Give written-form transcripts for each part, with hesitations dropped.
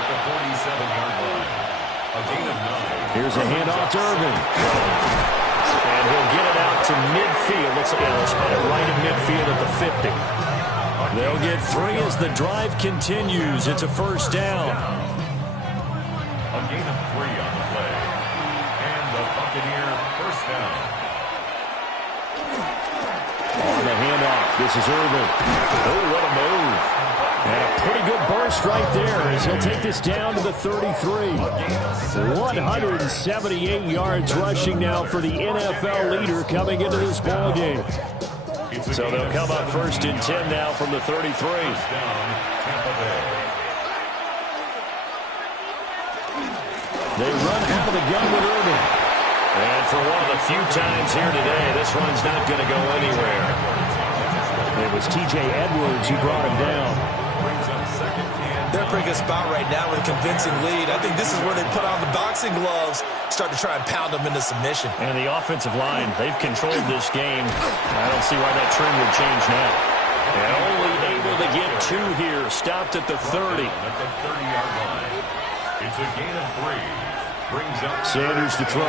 at the 47-yard line. A gain of 9. Here's a handoff to Irvin. And he'll get it out to midfield. Looks like they'll spot it right in midfield at the 50. They'll get 3 as the drive continues. It's a first down. A gain of 3 on the play. And the Buccaneer first down. On the handoff, this is Irvin. Oh, what a move. And a pretty good burst right there as he'll take this down to the 33. 178 yards rushing now for the NFL leader coming into this ball game. So they'll come up first and 10 now from the 33. They run out of the gun with Irvin. And for one of the few times here today, this one's not going to go anywhere. It was T.J. Edwards who brought him down. They're in a pretty good spot right now with a convincing lead. I think this is where they put on the boxing gloves, start to try and pound them into submission. And the offensive line, they've controlled this game. I don't see why that trend would change now. And only able to get 2 here, stopped at the 30. At the 30-yard line. It's a gain of 3. Brings up Sanders to throw.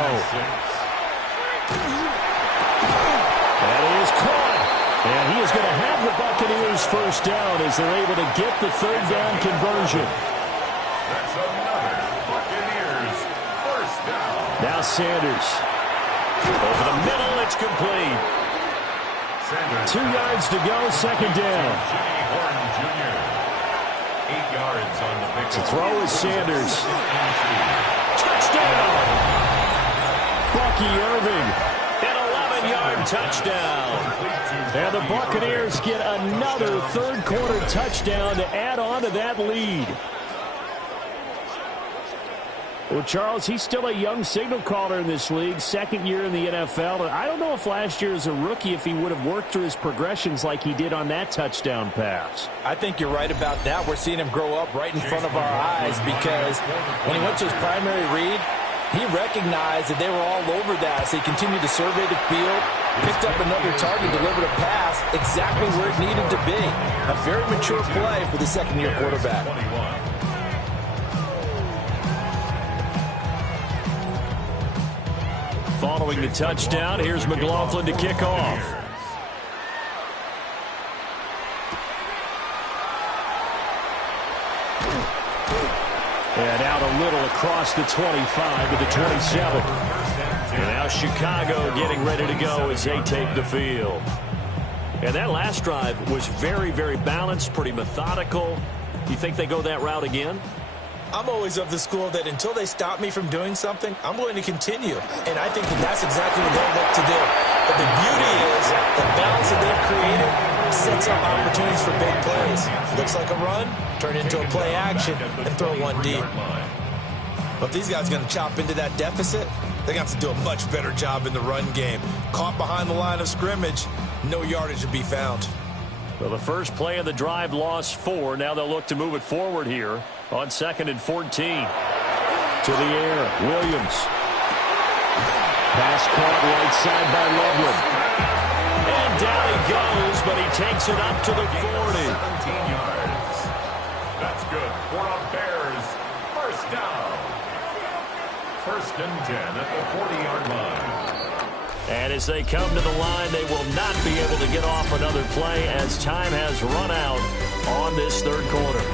That is caught. And he is going to have the Buccaneers first down as they're able to get the 3rd down conversion. That's another Buccaneers first down. Now Sanders. Over the middle, it's complete. Sanders 2 yards to go, 2nd down. Jimmy Horn Jr. 8 yards on the pick. To throw is Sanders. Touchdown! Bucky Irving. An 11-yard touchdown. And the Buccaneers get another 3rd quarter touchdown to add on to that lead. Well, Charles, he's still a young signal caller in this league, 2nd year in the NFL. And I don't know if last year as a rookie, if he would have worked through his progressions like he did on that touchdown pass. I think you're right about that. We're seeing him grow up right in front of our eyes because when he went to his primary read, he recognized that they were all over that. So he continued to survey the field, picked up another target, delivered a pass exactly where it needed to be. A very mature play for the 2nd-year quarterback. Following the touchdown, here's McLaughlin to kick off. And out a little across the 25 to the 27. And now Chicago getting ready to go as they take the field. And that last drive was very, very balanced, pretty methodical. You think they go that route again? I'm always of the school that until they stop me from doing something, I'm going to continue. And I think that that's exactly what they'll look to do. But the beauty is the balance that they've created sets up opportunities for big plays. Looks like a run, turn into a play action, and throw one deep. But if these guys are going to chop into that deficit, they're going to have to do a much better job in the run game. Caught behind the line of scrimmage, no yardage to be found. Well, the first play of the drive lost 4. Now they'll look to move it forward here on 2nd and 14. To the air, Williams. Pass caught right side by Loveland. And down he goes, but he takes it up to the 40. 17 yards. That's good for a Bears first down. 1st and 10 at the 40-yard line. And as they come to the line, they will not be able to get off another play as time has run out on this 3rd quarter.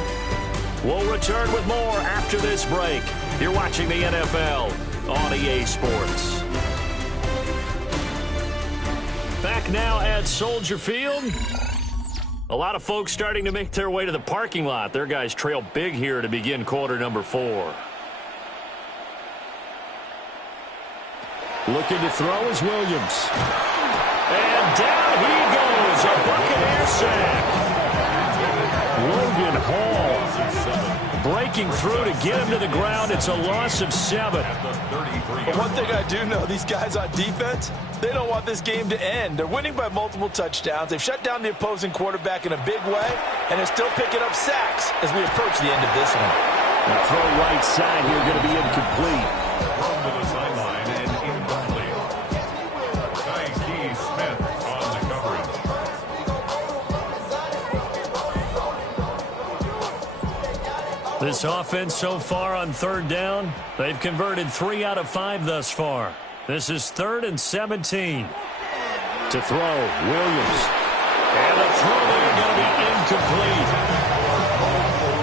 We'll return with more after this break. You're watching the NFL on EA Sports. Back now at Soldier Field. A lot of folks starting to make their way to the parking lot. Their guys trail big here to begin quarter number 4. Looking to throw is Williams. And down he goes. A Buccaneer sack. Logan Hall breaking through to get him to the ground. It's a loss of 7. But one thing I do know, these guys on defense, they don't want this game to end. They're winning by multiple touchdowns. They've shut down the opposing quarterback in a big way, and they're still picking up sacks as we approach the end of this one. The throw right side here going to be incomplete. Thrown to the sideline and incomplete. Tyke Smith on the coverage. This offense so far on third down, they've converted 3 out of 5 thus far. This is 3rd and 17. To throw, Williams. And the throw there going to be incomplete.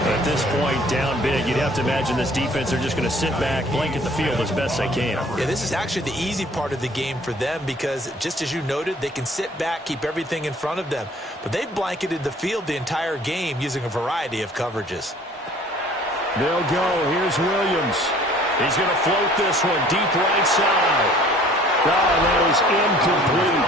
At this point, down big, you'd have to imagine this defense are just going to sit back, blanket the field as best they can. Yeah, this is actually the easy part of the game for them because, just as you noted, they can sit back, keep everything in front of them. But they've blanketed the field the entire game using a variety of coverages. They'll go. Here's Williams. He's going to float this one deep right side. Oh, that is incomplete.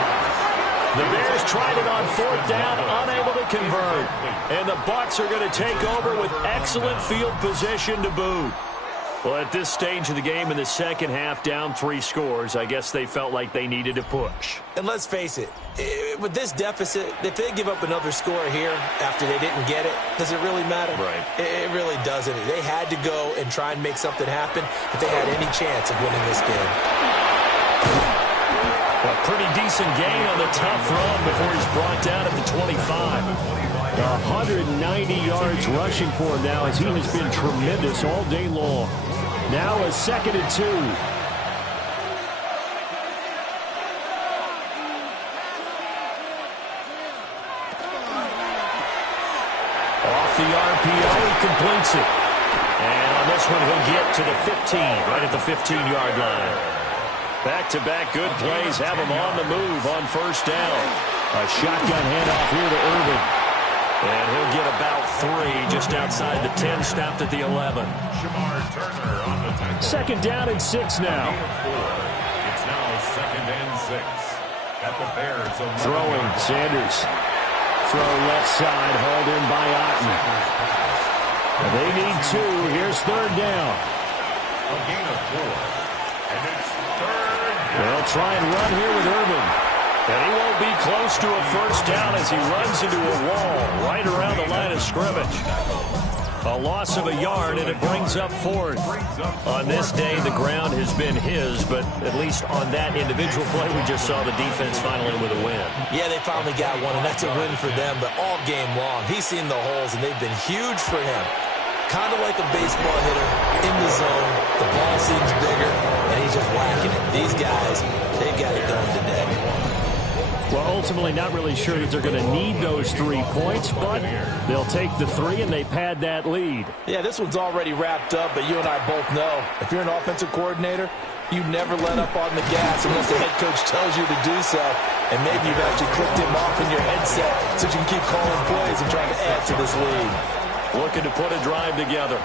The Bears tried it on 4th down, unable to convert. And the Bucs are going to take over with excellent field position to boot. Well, at this stage of the game in the second half, down 3 scores, I guess they felt like they needed to push. And let's face it, with this deficit, if they give up another score here after they didn't get it, does it really matter? Right. It really doesn't. They had to go and try and make something happen if they had any chance of winning this game. A pretty decent gain on the tough run before he's brought down at the 25. 190 yards rushing for him now as he has been tremendous all day long. Now a 2nd and 2. Off the RPO, he completes it. And on this one, he'll get to the 15, right at the 15-yard line. Back-to-back good plays have him on the move on 1st down. A shotgun handoff here to Irvin. And he'll get about 3 just outside the 10, stopped at the 11. Second down and 6 now. It's now 2nd and 6. At the Bears. Throwing, Sanders. Throw left side, hauled in by Otten. They need 2. Here's 3rd down. A gain of 4. And it's 3rd. They'll try and run here with Irvin. And he won't be close to a 1st down as he runs into a wall right around the line of scrimmage. A loss of a yard, and it brings up 4th. On this day, the ground has been his, but at least on that individual play, we just saw the defense finally with a win. Yeah, they finally got one, and that's a win for them, but all game long, he's seen the holes, and they've been huge for him. Kind of like a baseball hitter in the zone. The ball seems bigger, and he's just whacking it. These guys, they've got it done today. Well, ultimately, not really sure that they're going to need those 3 points, but they'll take the 3 and they pad that lead. Yeah, this one's already wrapped up, but you and I both know if you're an offensive coordinator, you never let up on the gas unless the head coach tells you to do so. And maybe you've actually clicked him off in your headset so you can keep calling plays and trying to add to this lead. Looking to put a drive together.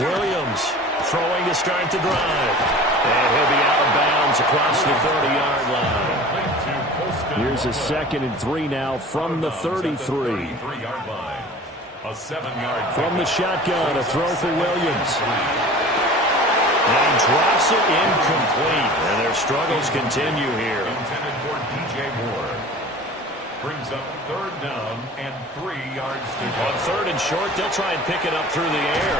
Williams throwing to start the drive. And he'll be out of bounds across the 30-yard line. Here's a 2nd and 3 now from the 33. A 7-yard from the shotgun, a throw for Williams. And he drops it incomplete. And their struggles continue here. intended for DJ Moore. Brings up 3rd down and 3 yards to go. On 3rd and short, they'll try and pick it up through the air.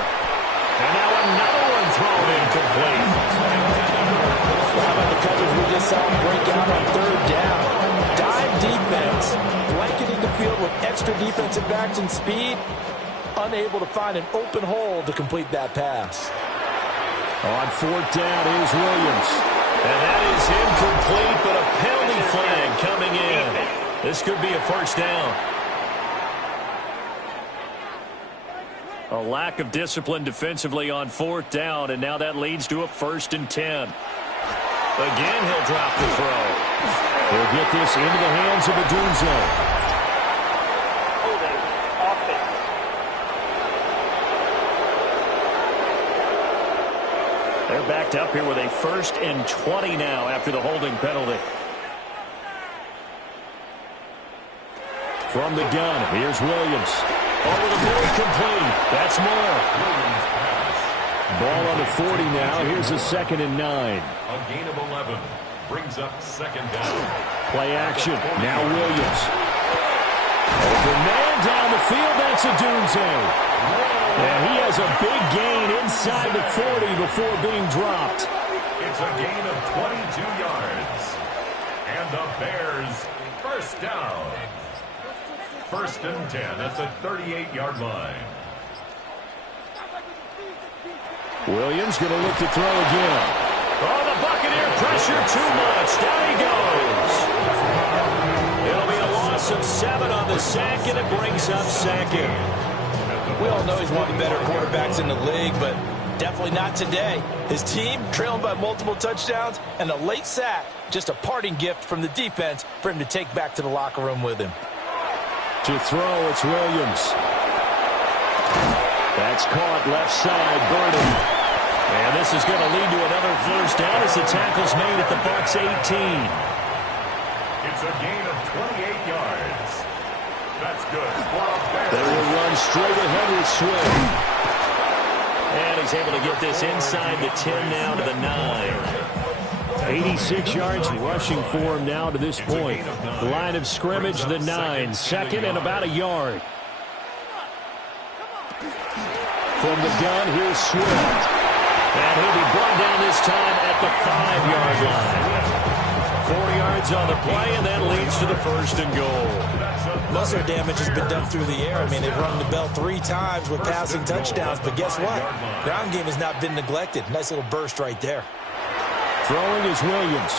And now another one thrown incomplete. How about the coverage we just saw break out on 3rd down? Dive defense, blanketing the field with extra defensive backs and speed, unable to find an open hole to complete that pass. On 4th down, here's Williams. And that is incomplete, but a penalty flag coming in. This could be a 1st down. A lack of discipline defensively on 4th down, and now that leads to a 1st and 10. Again, he'll drop the throw. He'll get this into the hands of Odunze. They're backed up here with a 1st and 20 now after the holding penalty. From the gun, here's Williams. Over the middle, complete. That's Moore. Ball on the 40 now. Here's a 2nd and 9. A gain of 11. Brings up 2nd down. Play action. Now Williams. Open man down the field. That's Odunze. And he has a big gain inside the 40 before being dropped. It's a gain of 22 yards. And the Bears 1st down. 1st and 10 at the 38-yard line. Williams going to look to throw again. Oh, the Buccaneer pressure too much. Down he goes. It'll be a loss of 7 on the sack, and it brings up 2nd. We all know he's one of the better quarterbacks in the league, but definitely not today. His team trailing by multiple touchdowns, and a late sack, just a parting gift from the defense for him to take back to the locker room with him. To throw, it's Williams. That's caught left side, Burden. And this is going to lead to another 1st down as the tackle's made at the Bucs 18. It's a gain of 28 yards. That's good. They will run straight ahead with Swift. And he's able to get this inside the 10 now to the 9. 86 yards rushing for him now to this point. Line of scrimmage, the 9. 2nd and about a yard. From the gun, here's Swift. And he'll be brought down this time at the 5-yard line. 4 yards on the play, and that leads to the 1st and goal. Most of their damage has been done through the air. I mean, they've rung the bell 3 times with passing touchdowns, but guess what? Ground game has not been neglected. Nice little burst right there. Throwing is Williams.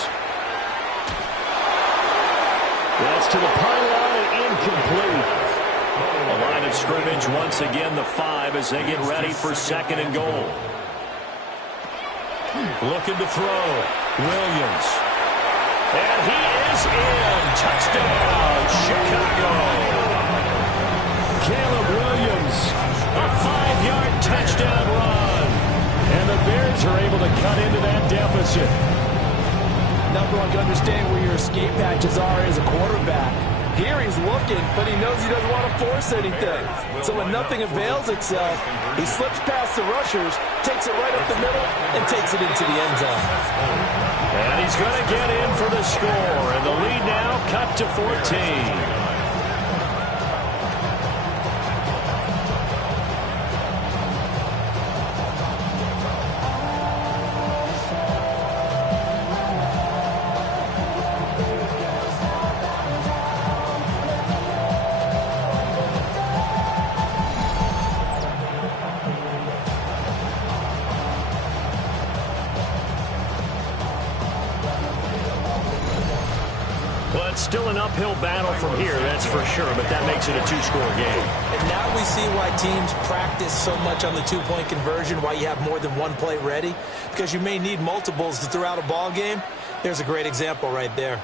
That's to the pylon and incomplete. A line of scrimmage once again, the 5 as they get ready for 2nd and goal. Looking to throw. Williams. And he is in. Touchdown, Chicago. Caleb Williams. A 5-yard touchdown run. And the Bears are able to cut into that deficit. Nothing like understanding where your escape hatches are as a quarterback. Here he's looking, but he knows he doesn't want to force anything. So when nothing avails itself, he slips past the rushers, takes it right up the middle, and takes it into the end zone. And he's going to get in for the score. And the lead now cut to 14. Still an uphill battle from here, that's for sure, but that makes it a 2-score game. And now we see why teams practice so much on the 2-point conversion, why you have more than one play ready, because you may need multiples to throw out a ball game. There's a great example right there.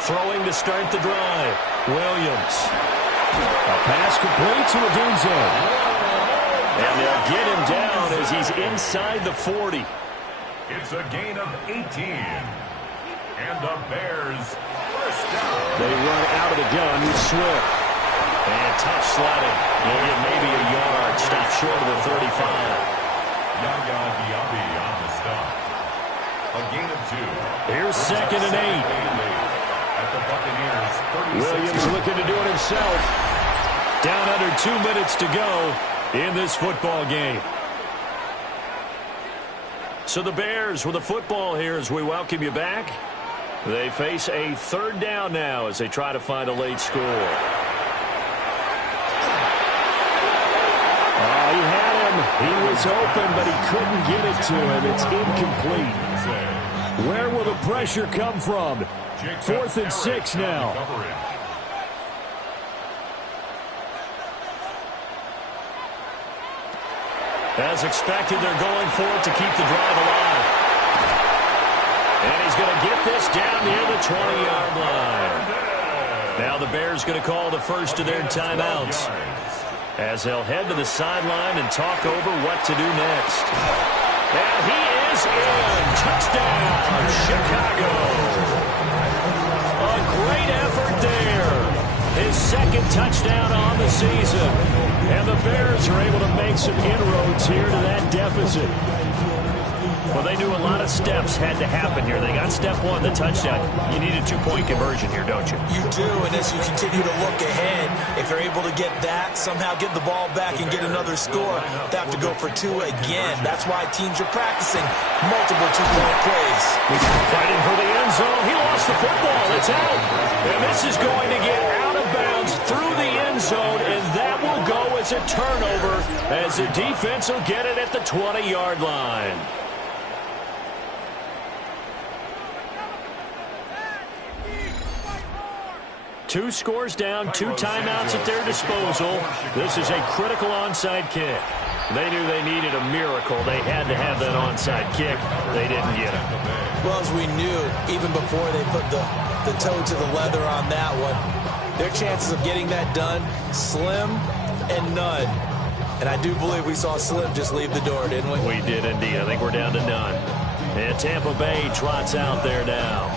Throwing to start the drive. Williams. A pass complete to Odunze. And they'll get him down as he's inside the 40. It's a gain of 18. And the Bears first down. They run out of the gun with Swift. And tough sledding. He'll get maybe a yard. Stop short of the 35. Yaya Diaby on the stop. A gain of 2. Here's 2nd and 8. At the Buccaneers, 36. Williams looking to do it himself. Down under 2 minutes to go in this football game. So the Bears with the football here as we welcome you back. They face a 3rd down now as they try to find a late score. Oh, he had him. He was open, but he couldn't get it to him. It's incomplete. Where will the pressure come from? 4th and 6 now. As expected, they're going for it to keep the drive alive. And he's going to get this down near the 20-yard line. Now the Bears going to call the first of their timeouts as they'll head to the sideline and talk over what to do next. And he is in. Touchdown, Chicago. A great effort there. His 2nd touchdown on the season. And the Bears are able to make some inroads here to that deficit. Well, they knew a lot of steps had to happen here. They got step 1, the touchdown. You need a 2-point conversion here, don't you? You do, and as you continue to look ahead, if they're able to get that, somehow get the ball back and get another score, they have to go for 2 again. That's why teams are practicing multiple 2-point plays. He's fighting for the end zone. He lost the football. It's out. And this is going to get out of bounds through the end zone, and that will go as a turnover as the defense will get it at the 20-yard line. Two scores down, 2 timeouts at their disposal. This is a critical onside kick. They knew they needed a miracle. They had to have that onside kick. They didn't get it. Well, as we knew, even before they put the toe to the leather on that one, their chances of getting that done, slim and none. And I do believe we saw Slim just leave the door, didn't we? We did indeed. I think we're down to none. And Tampa Bay trots out there now.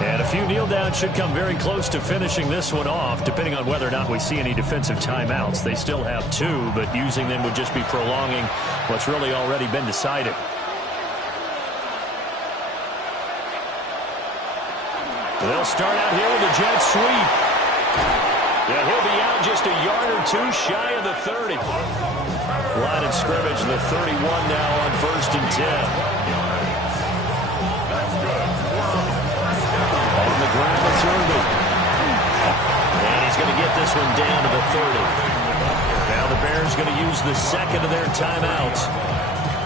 And a few kneel downs should come very close to finishing this one off, depending on whether or not we see any defensive timeouts. They still have 2, but using them would just be prolonging what's really already been decided. They'll start out here with a jet sweep. Yeah, he'll be out just a yard or 2 shy of the 30. Line of scrimmage, the 31 now on 1st and 10. Ground, it's Irving. And he's going to get this one down to the 30. Now the Bears going to use the 2nd of their timeouts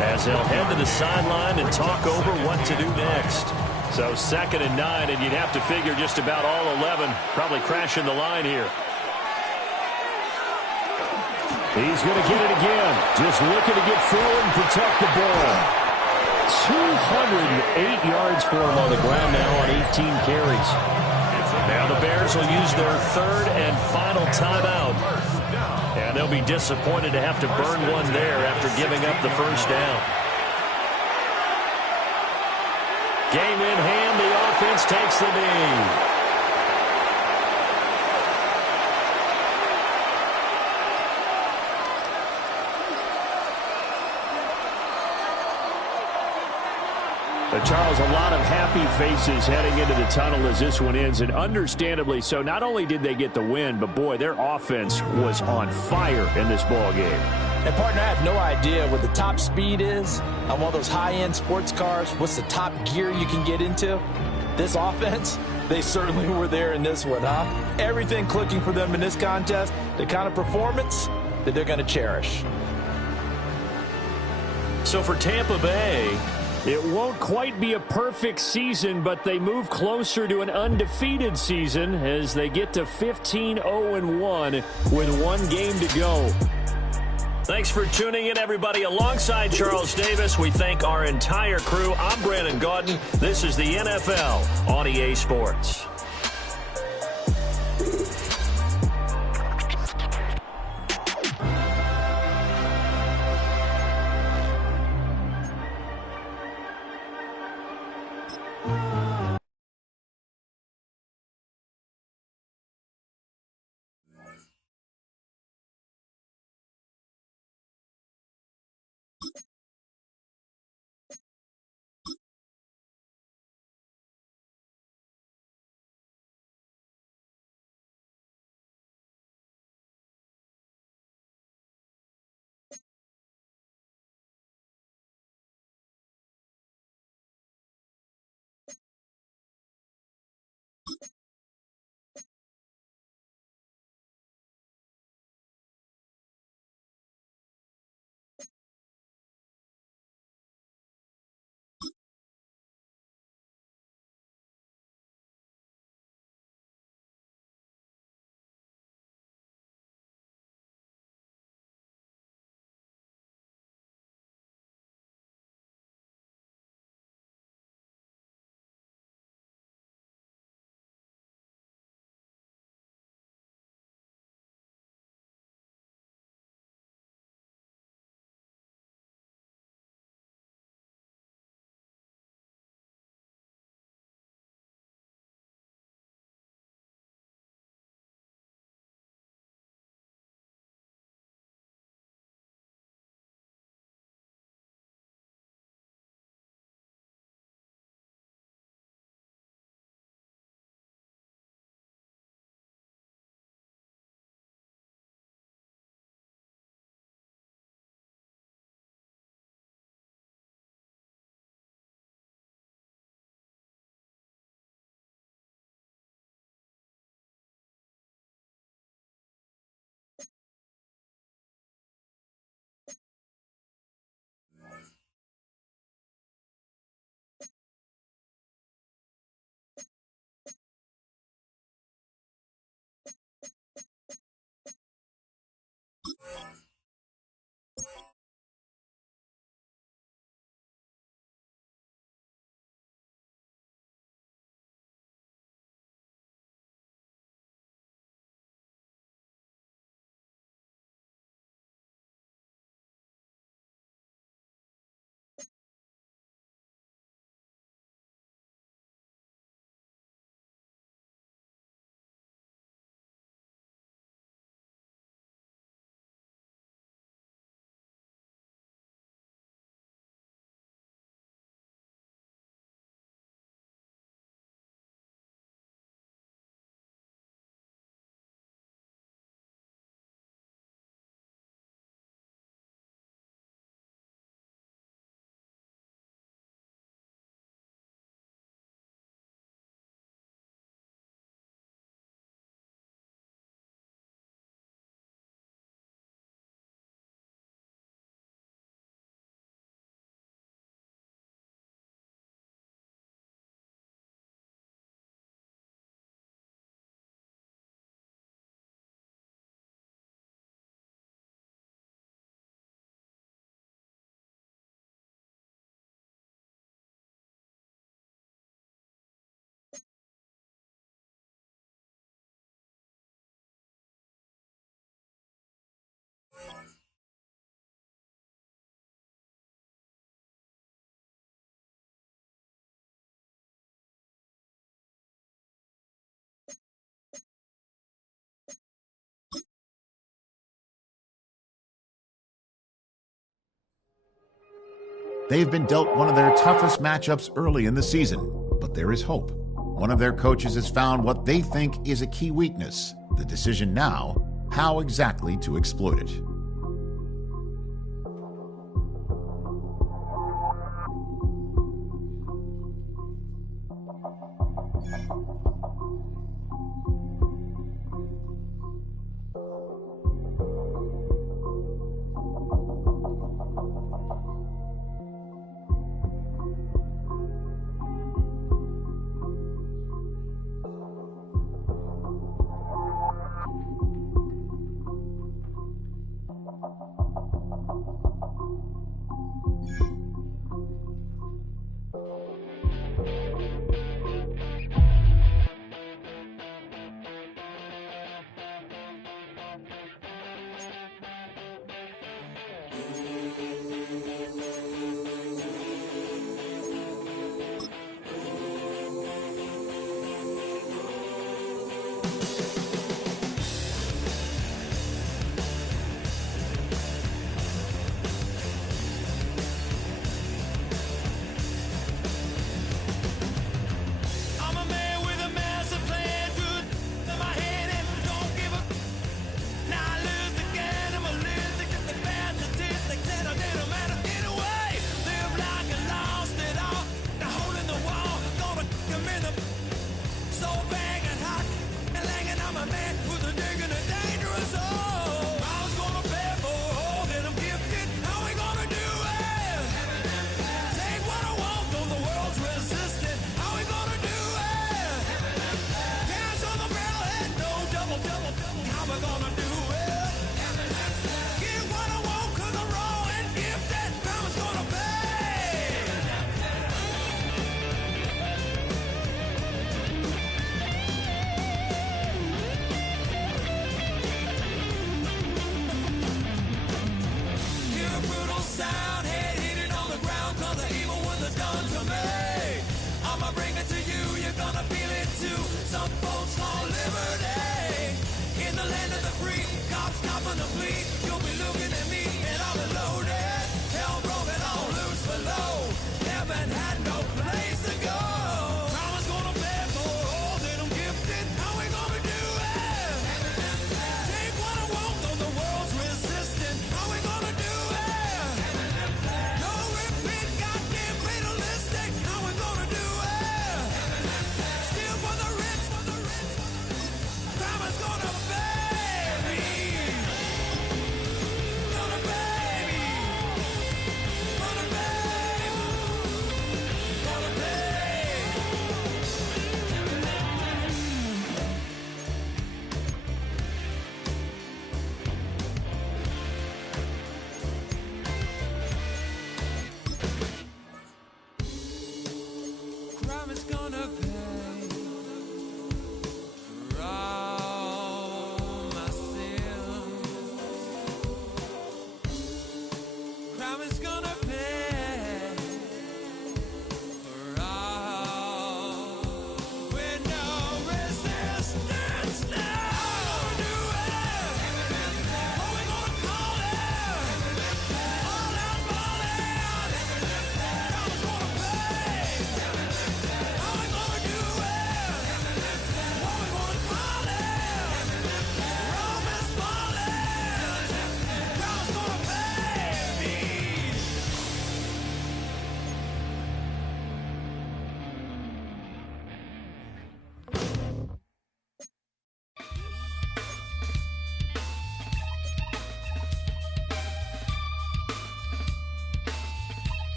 as they'll head to the sideline and talk over what to do next. So 2nd and 9, and you'd have to figure just about all 11 probably crashing the line here. He's going to get it again. Just looking to get forward and protect the ball. 208 yards for him on the ground now on 18 carries. Now the Bears will use their 3rd and final timeout. And they'll be disappointed to have to burn one there after giving up the 1st down. Game in hand, the offense takes the knee. Charles, a lot of happy faces heading into the tunnel as this one ends, and understandably so. Not only did they get the win, but, boy, their offense was on fire in this ball game. And, partner, I have no idea what the top speed is on one of those high-end sports cars. What's the top gear you can get into? This offense, they certainly were there in this one, huh? Everything clicking for them in this contest, the kind of performance that they're going to cherish. So for Tampa Bay, it won't quite be a perfect season, but they move closer to an undefeated season as they get to 15-0-1 with 1 game to go. Thanks for tuning in, everybody. Alongside Charles Davis, we thank our entire crew. I'm Brandon Gaudin. This is the NFL on EA Sports. They've been dealt one of their toughest matchups early in the season, but there is hope. One of their coaches has found what they think is a key weakness. The decision now, how exactly to exploit it.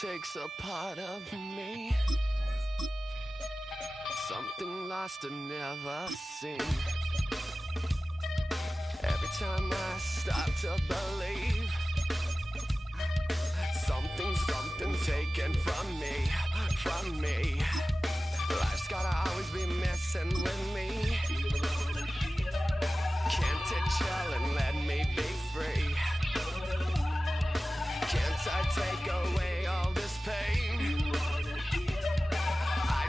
Takes a part of me, something lost and never seen. Every time I start to believe, something taken from me. Life's gotta always be messing with me. Can't it chill and let me be free? Can't I take away all this pain? I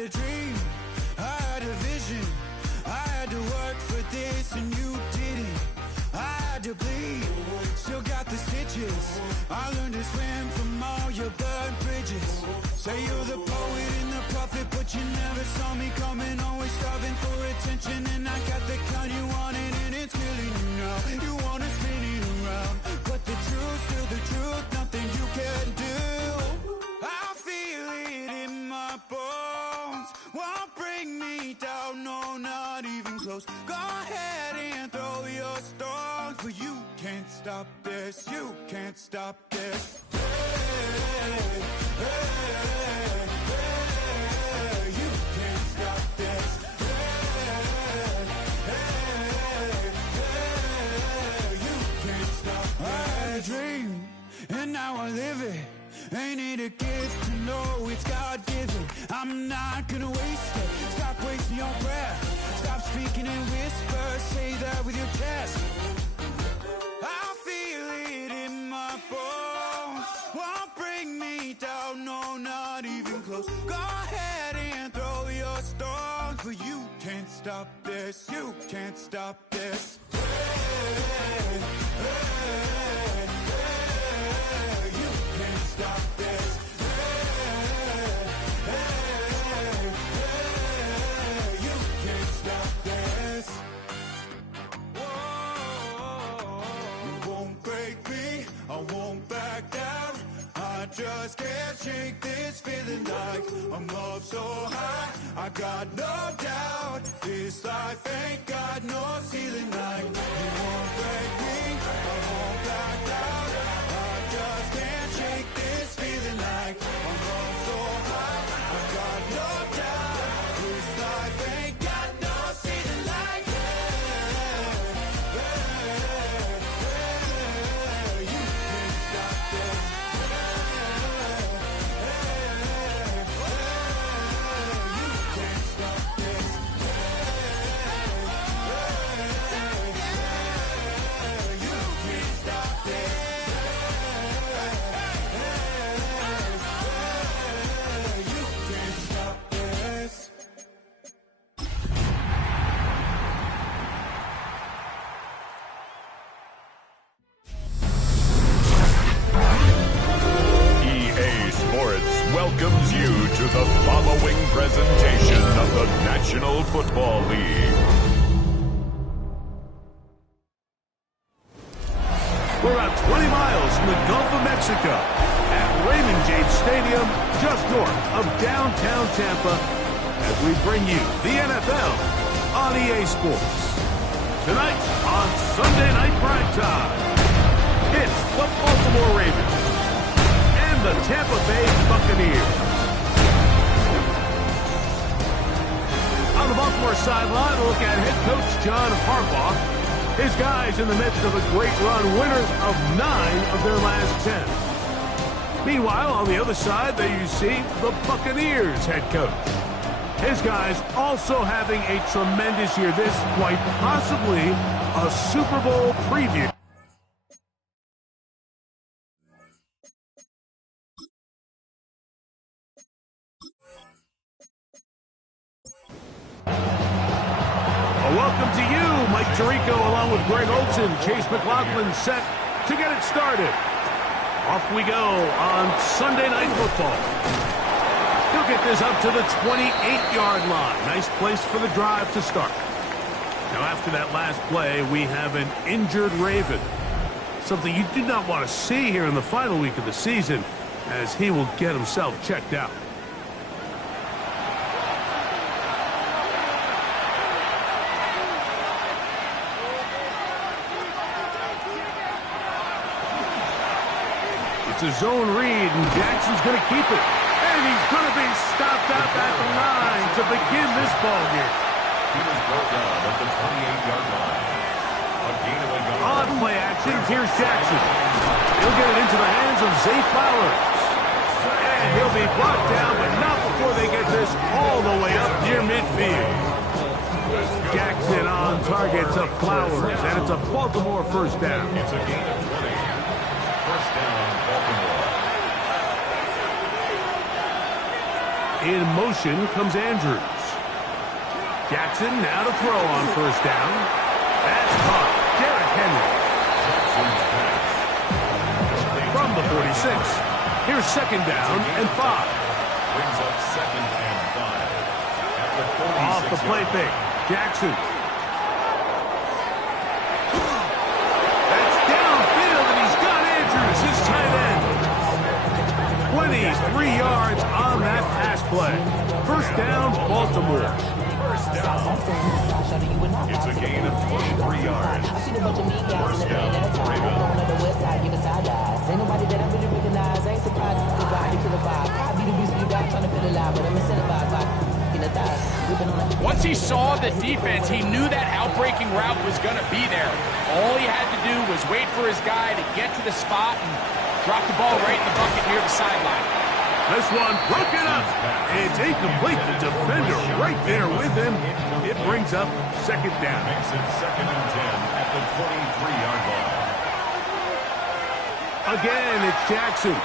a dream, I had a vision, I had to work for this and you didn't. I had to bleed, still got the stitches. I learned to swim from all your burnt bridges. Say you're the poet and the prophet, but you never saw me coming. Always starving for attention, and I got the kind you wanted, and it's killing you now. You wanna spin it around, but the truth's still the truth. Nothing you can do. I feel it in my bones. Won't bring me down, no, not even close. Go ahead and throw your stones, but you can't stop this. You can't stop this. Hey, hey, hey, you can't stop this. Hey, hey, hey, you can't stop this. I had a dream, and now I live it. Ain't it a gift to know it's God-given? I'm not gonna waste it. Stop wasting your breath. Stop speaking in whispers. Say that with your chest. I feel it in my bones. Won't bring me down, no, not even close. Go ahead and throw your stones, but you can't stop this. You can't stop this. Hey, hey, hey, you can't stop this. Hey, hey, hey, you can't stop this. Whoa, you won't break me, I won't back down. I just can't shake this feeling like I'm up so high. I got no doubt this life ain't got no ceiling like. You won't break me, I won't back down. I just can't shake this feeling like I'm up so high. I got no doubt this life ain't got no ceiling like. Hey, hey, hey, you can't stop this. EA Sports welcomes you to the following presentation of the National Football League. We're about 20 miles from the Gulf of Mexico at Raymond James Stadium, just north of downtown Tampa, as we bring you the NFL on EA Sports. Tonight on Sunday Night Primetime, it's the Baltimore Ravens and the Tampa Bay Buccaneers. sideline, look at head coach John Harbaugh. His guys in the midst of a great run, winners of 9 of their last 10. Meanwhile, on the other side, there you see the Buccaneers head coach. His guys also having a tremendous year. This quite possibly a Super Bowl preview. Welcome to you, Mike Tirico, along with Greg Olson. Chase McLaughlin set to get it started. Off we go on Sunday Night Football. He'll get this up to the 28-yard line. Nice place for the drive to start. Now, after that last play, we have an injured Raven. Something you do not want to see here in the final week of the season, as he will get himself checked out. It's a zone read, and Jackson's going to keep it. And he's going to be stopped out at the line to begin this ball game. He was brought down at the 28-yard line. A gain of a yard. On play action, here's Jackson. He'll get it into the hands of Zay Flowers. And he'll be brought down, but not before they get this all the way up near midfield. Jackson on target to Flowers, and it's a Baltimore first down. It's a gain of 20. First down, Baltimore. In motion comes Andrews. Jackson now to throw on first down. That's caught. Derrick Henry. From the 46. Here's second down and 5. Brings up second and 5. At the 46. Off the play fake. Jackson. That's downfield, and he's got Andrews, his tight end. 23 yards on that pass play. First down, Baltimore. First down. It's a gain of 23 yards. First down, Once he saw the defense, he knew that outbreaking route was going to be there. All he had to do was wait for his guy to get to the spot and drop the ball right in the bucket near the sideline. This one broken up. It's incomplete. The defender right there with him. It brings up second down. Makes it second and 10 at the 23-yard line. Again, it's Jackson.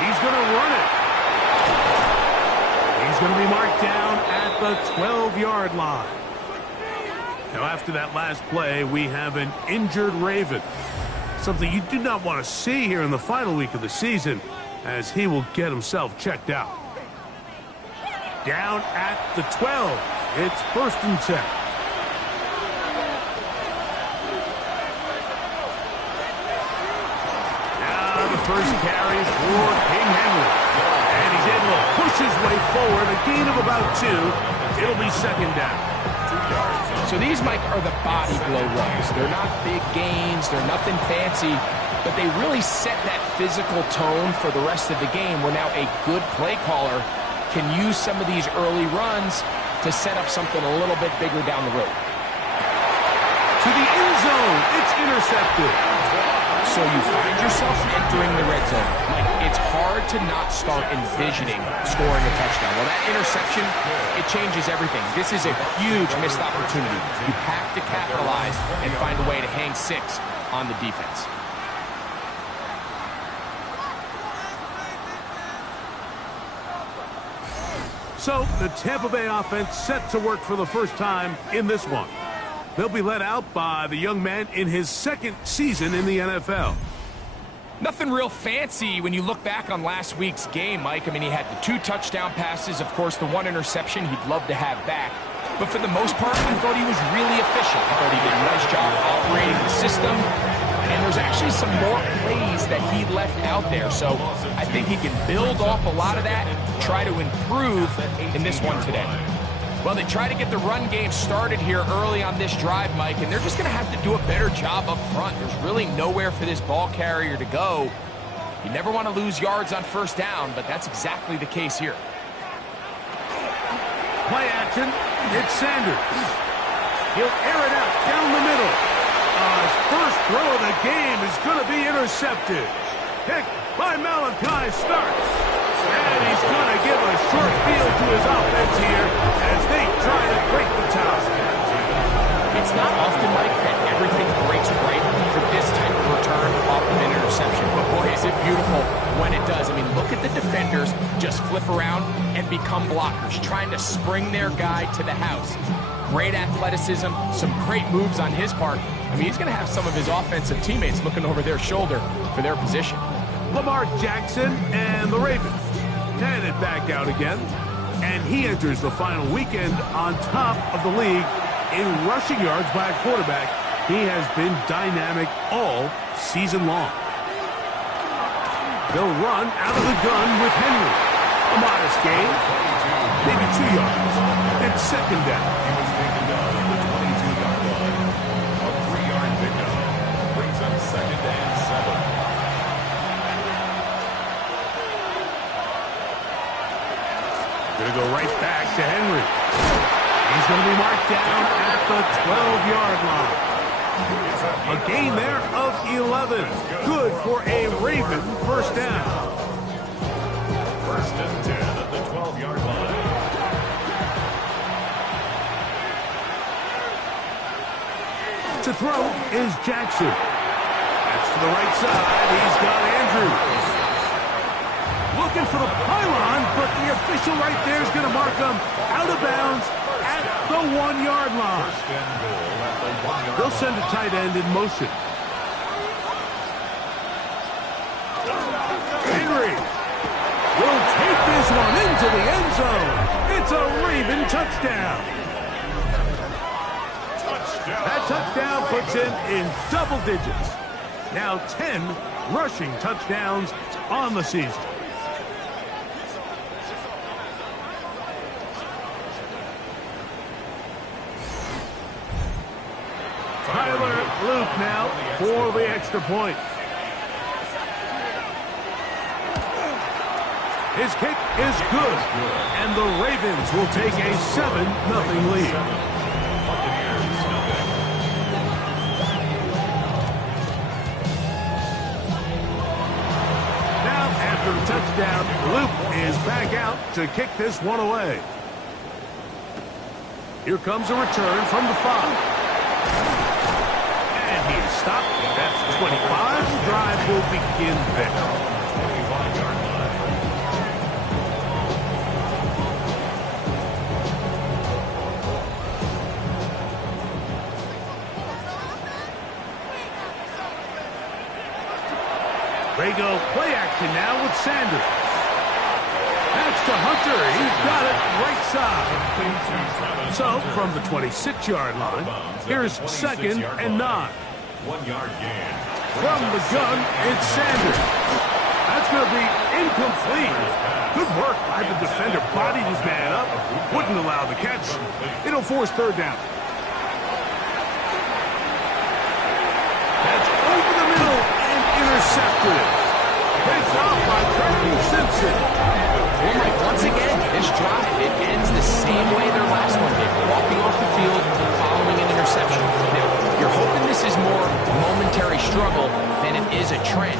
He's going to run it. He's going to be marked down at the 12-yard line. Now, after that last play, we have an injured Raven. Something you do not want to see here in the final week of the season, as he will get himself checked out. Down at the 12. It's first and 10. Now the first carry for King Henry. And he's able to push his way forward. A gain of about 2. It'll be second down. So these, Mike, are the body blow runs. They're not big gains. They're nothing fancy. But they really set that physical tone for the rest of the game, where now a good play caller can use some of these early runs to set up something a little bit bigger down the road. To the end zone. It's intercepted. So you find yourself entering the red zone. Mike, it's hard to not start envisioning scoring a touchdown. Well, that interception, it changes everything. This is a huge missed opportunity. You have to capitalize and find a way to hang 6 on the defense. So the Tampa Bay offense set to work for the first time in this one. They'll be led out by the young man in his second season in the NFL. Nothing real fancy when you look back on last week's game, Mike. I mean, he had the 2 touchdown passes, of course, the 1 interception he'd love to have back. But for the most part, I thought he was really efficient. I thought he did a nice job operating the system. And there's actually some more plays that he left out there. So I think he can build off a lot of that, try to improve in this one today. Well, they try to get the run game started here early on this drive, Mike, and they're just going to have to do a better job up front. There's really nowhere for this ball carrier to go. You never want to lose yards on first down, but that's exactly the case here. play action. It's Sanders. He'll air it out down the middle. His first throw of the game is going to be intercepted. Pick by Malachi Starks. And he's going to give a short field to his offense here as they try to break the tie. It's not often, Mike, that everything breaks right for this type of return off of an interception. But boy, is it beautiful when it does. I mean, look at the defenders just flip around and become blockers, trying to spring their guy to the house. Great athleticism, some great moves on his part. I mean, he's going to have some of his offensive teammates looking over their shoulder for their position. Lamar Jackson and the Ravens headed back out again. And he enters the final weekend on top of the league in rushing yards by a quarterback. He has been dynamic all season long. They'll run out of the gun with Henry. A modest gain, maybe 2 yards. It's second down. He was taken down at the 22-yard line. A 3-yard pickup brings up second and 7. Going to go right back to Henry. He's going to be marked down at the 12-yard line. A gain there of 11. Good for a Raven first down. First and 10 at the 12-yard line. To throw is Jackson. That's to the right side. He's got Andrews. Looking for the pylon, but the official right there is going to mark him out of bounds at the 1-yard line. First and goal at the 1-yard line. They'll send a tight end in motion. Henry will take this one into the end zone. It's a Raven touchdown. That touchdown puts him in double digits. Now 10 rushing touchdowns on the season. Tyler Luke now for the extra point. His kick is good, and the Ravens will take a 7-0 lead. After the touchdown, Luke is back out to kick this one away. Here comes a return from the 5. And he is stopped at 25. The drive will begin there. 25-yard line. They go play action now with Sanders. That's to Hunter. He's got it right side. So from the 26-yard line, here's second and 9. 1-yard gain. From the gun, it's Sanders. That's going to be incomplete. Good work by the defender. Bodied his man up. Wouldn't allow the catch. It'll force third down. That's over the middle and intercepted. Picked off by Curtin Simpson. Well, Mike, once again, this drive, it ends the same way their last one did. Walking off the field, following an interception. Now, you're hoping this is more momentary struggle than it is a trend.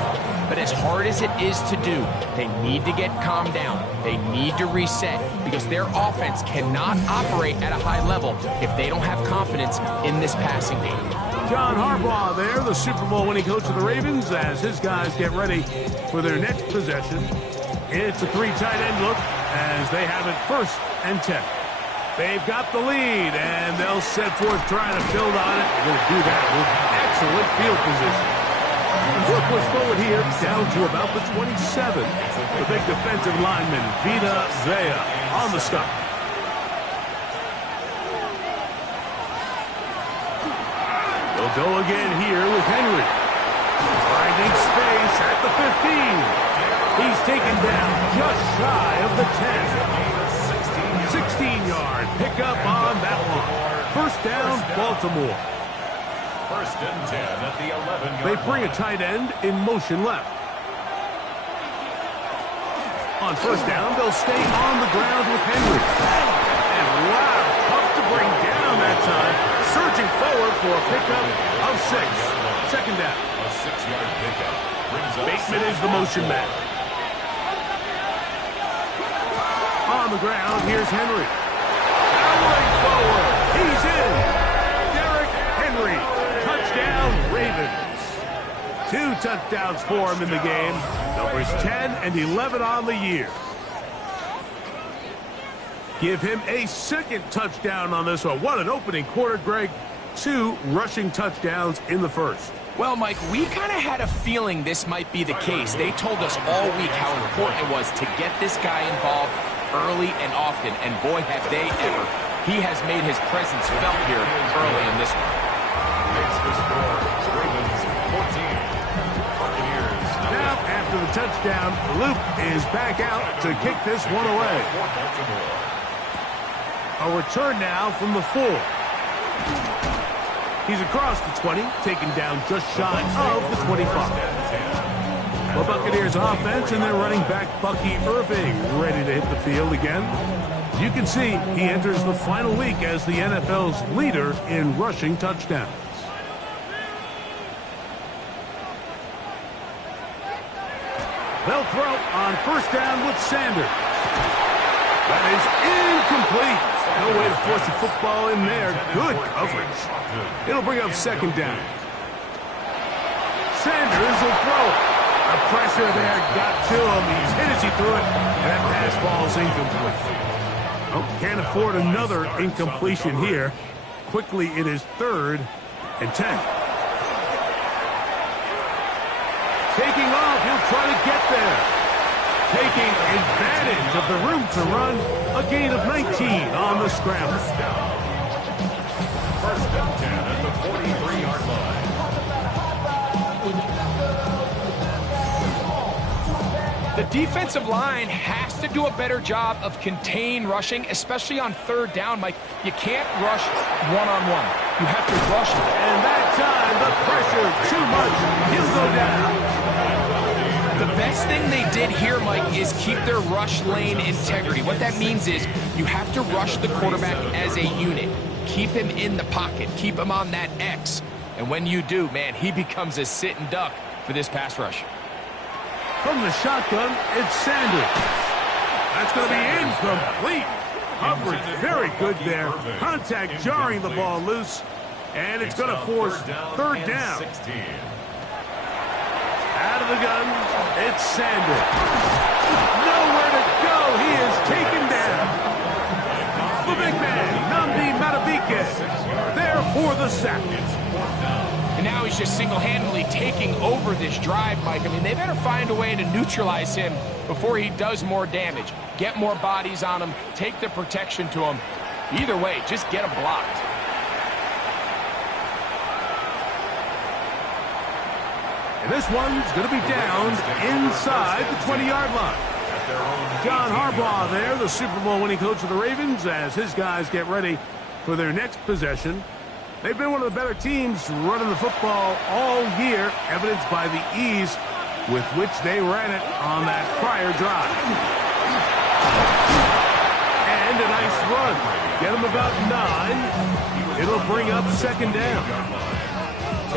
But as hard as it is to do, they need to get calmed down. They need to reset because their offense cannot operate at a high level if they don't have confidence in this passing game. John Harbaugh there, the Super Bowl winning coach of the Ravens, as his guys get ready for their next possession. It's a 3 tight end look as they have it first and 10. They've got the lead, and they'll set forth trying to build on it. They're going to do that with excellent field position. We'll push forward here down to about the 27. The big defensive lineman, Vita Vea, on the stop. They'll go again here with Henry. Finding space at the 15. He's taken down just shy of the 10. 16-yard pickup on that one. First down, Baltimore. First and 10 at the 11-yard They bring a line. tight end in motion left. On first down, they'll stay on the ground with Henry. And Wow, tough to bring down that time. Surging forward for a pickup of 6. Second down. A 6-yard pickup brings up Bateman is the motion man. On the ground, here's Henry. Powering forward. He's in. Derrick Henry. Touchdown, Ravens. 2 touchdowns for him in the game. Numbers 10 and 11 on the year. Give him a second touchdown on this one. What an opening quarter, Greg. 2 rushing touchdowns in the first. Well, Mike, we kind of had a feeling this might be the case. They told us all week how important it was to get this guy involved early and often, and boy, have they ever. He has made his presence felt here early in this one. Makes the score. Ravens 14. Buccaneers. Now, after the touchdown, Luke is back out to kick this one away. A return now from the 4. He's across the 20, taken down just shy of the 25. The Buccaneers offense, and their running back Bucky Irving ready to hit the field again. You can see he enters the final week as the NFL's leader in rushing touchdowns. They'll throw on first down with Sanders. That is incomplete. No way to force the football in there. Good coverage. It'll bring up second down. Sanders will throw it. The pressure there got to him. He's hit as he threw it, and that pass ball's incomplete. Oh, can't afford another incompletion here. Quickly, it is 3rd and 10. Taking off, he'll try to get there. Taking advantage of the room to run, a gain of 19 on the scramble. First and 10 at the 43-yard line. The defensive line has to do a better job of contain rushing, especially on 3rd down, Mike. You can't rush one-on-one. You have to rush. And that time, the pressure, too much. He'll go down. The best thing they did here, Mike, is keep their rush lane integrity. What that means is you have to rush the quarterback as a unit. Keep him in the pocket. Keep him on that X. And when you do, man, he becomes a sitting duck for this pass rush. From the shotgun, it's Sanders. That's going to be incomplete. Coverage very good there. Contact jarring the ball loose. And it's going to force 3rd down. Out of the gun, it's Sanders. Nowhere to go. He is taken down. The big man, Nnamdi Madubuike, there for the sack. And now he's just single-handedly taking over this drive, Mike. I mean, they better find a way to neutralize him before he does more damage. Get more bodies on him. Take the protection to him. Either way, just get him blocked. And this one's going to be down inside the 20-yard line. John Harbaugh there, the Super Bowl winning coach of the Ravens, as his guys get ready for their next possession. They've been one of the better teams running the football all year, evidenced by the ease with which they ran it on that prior drive. And a nice run. Get them about 9. It'll bring up second down.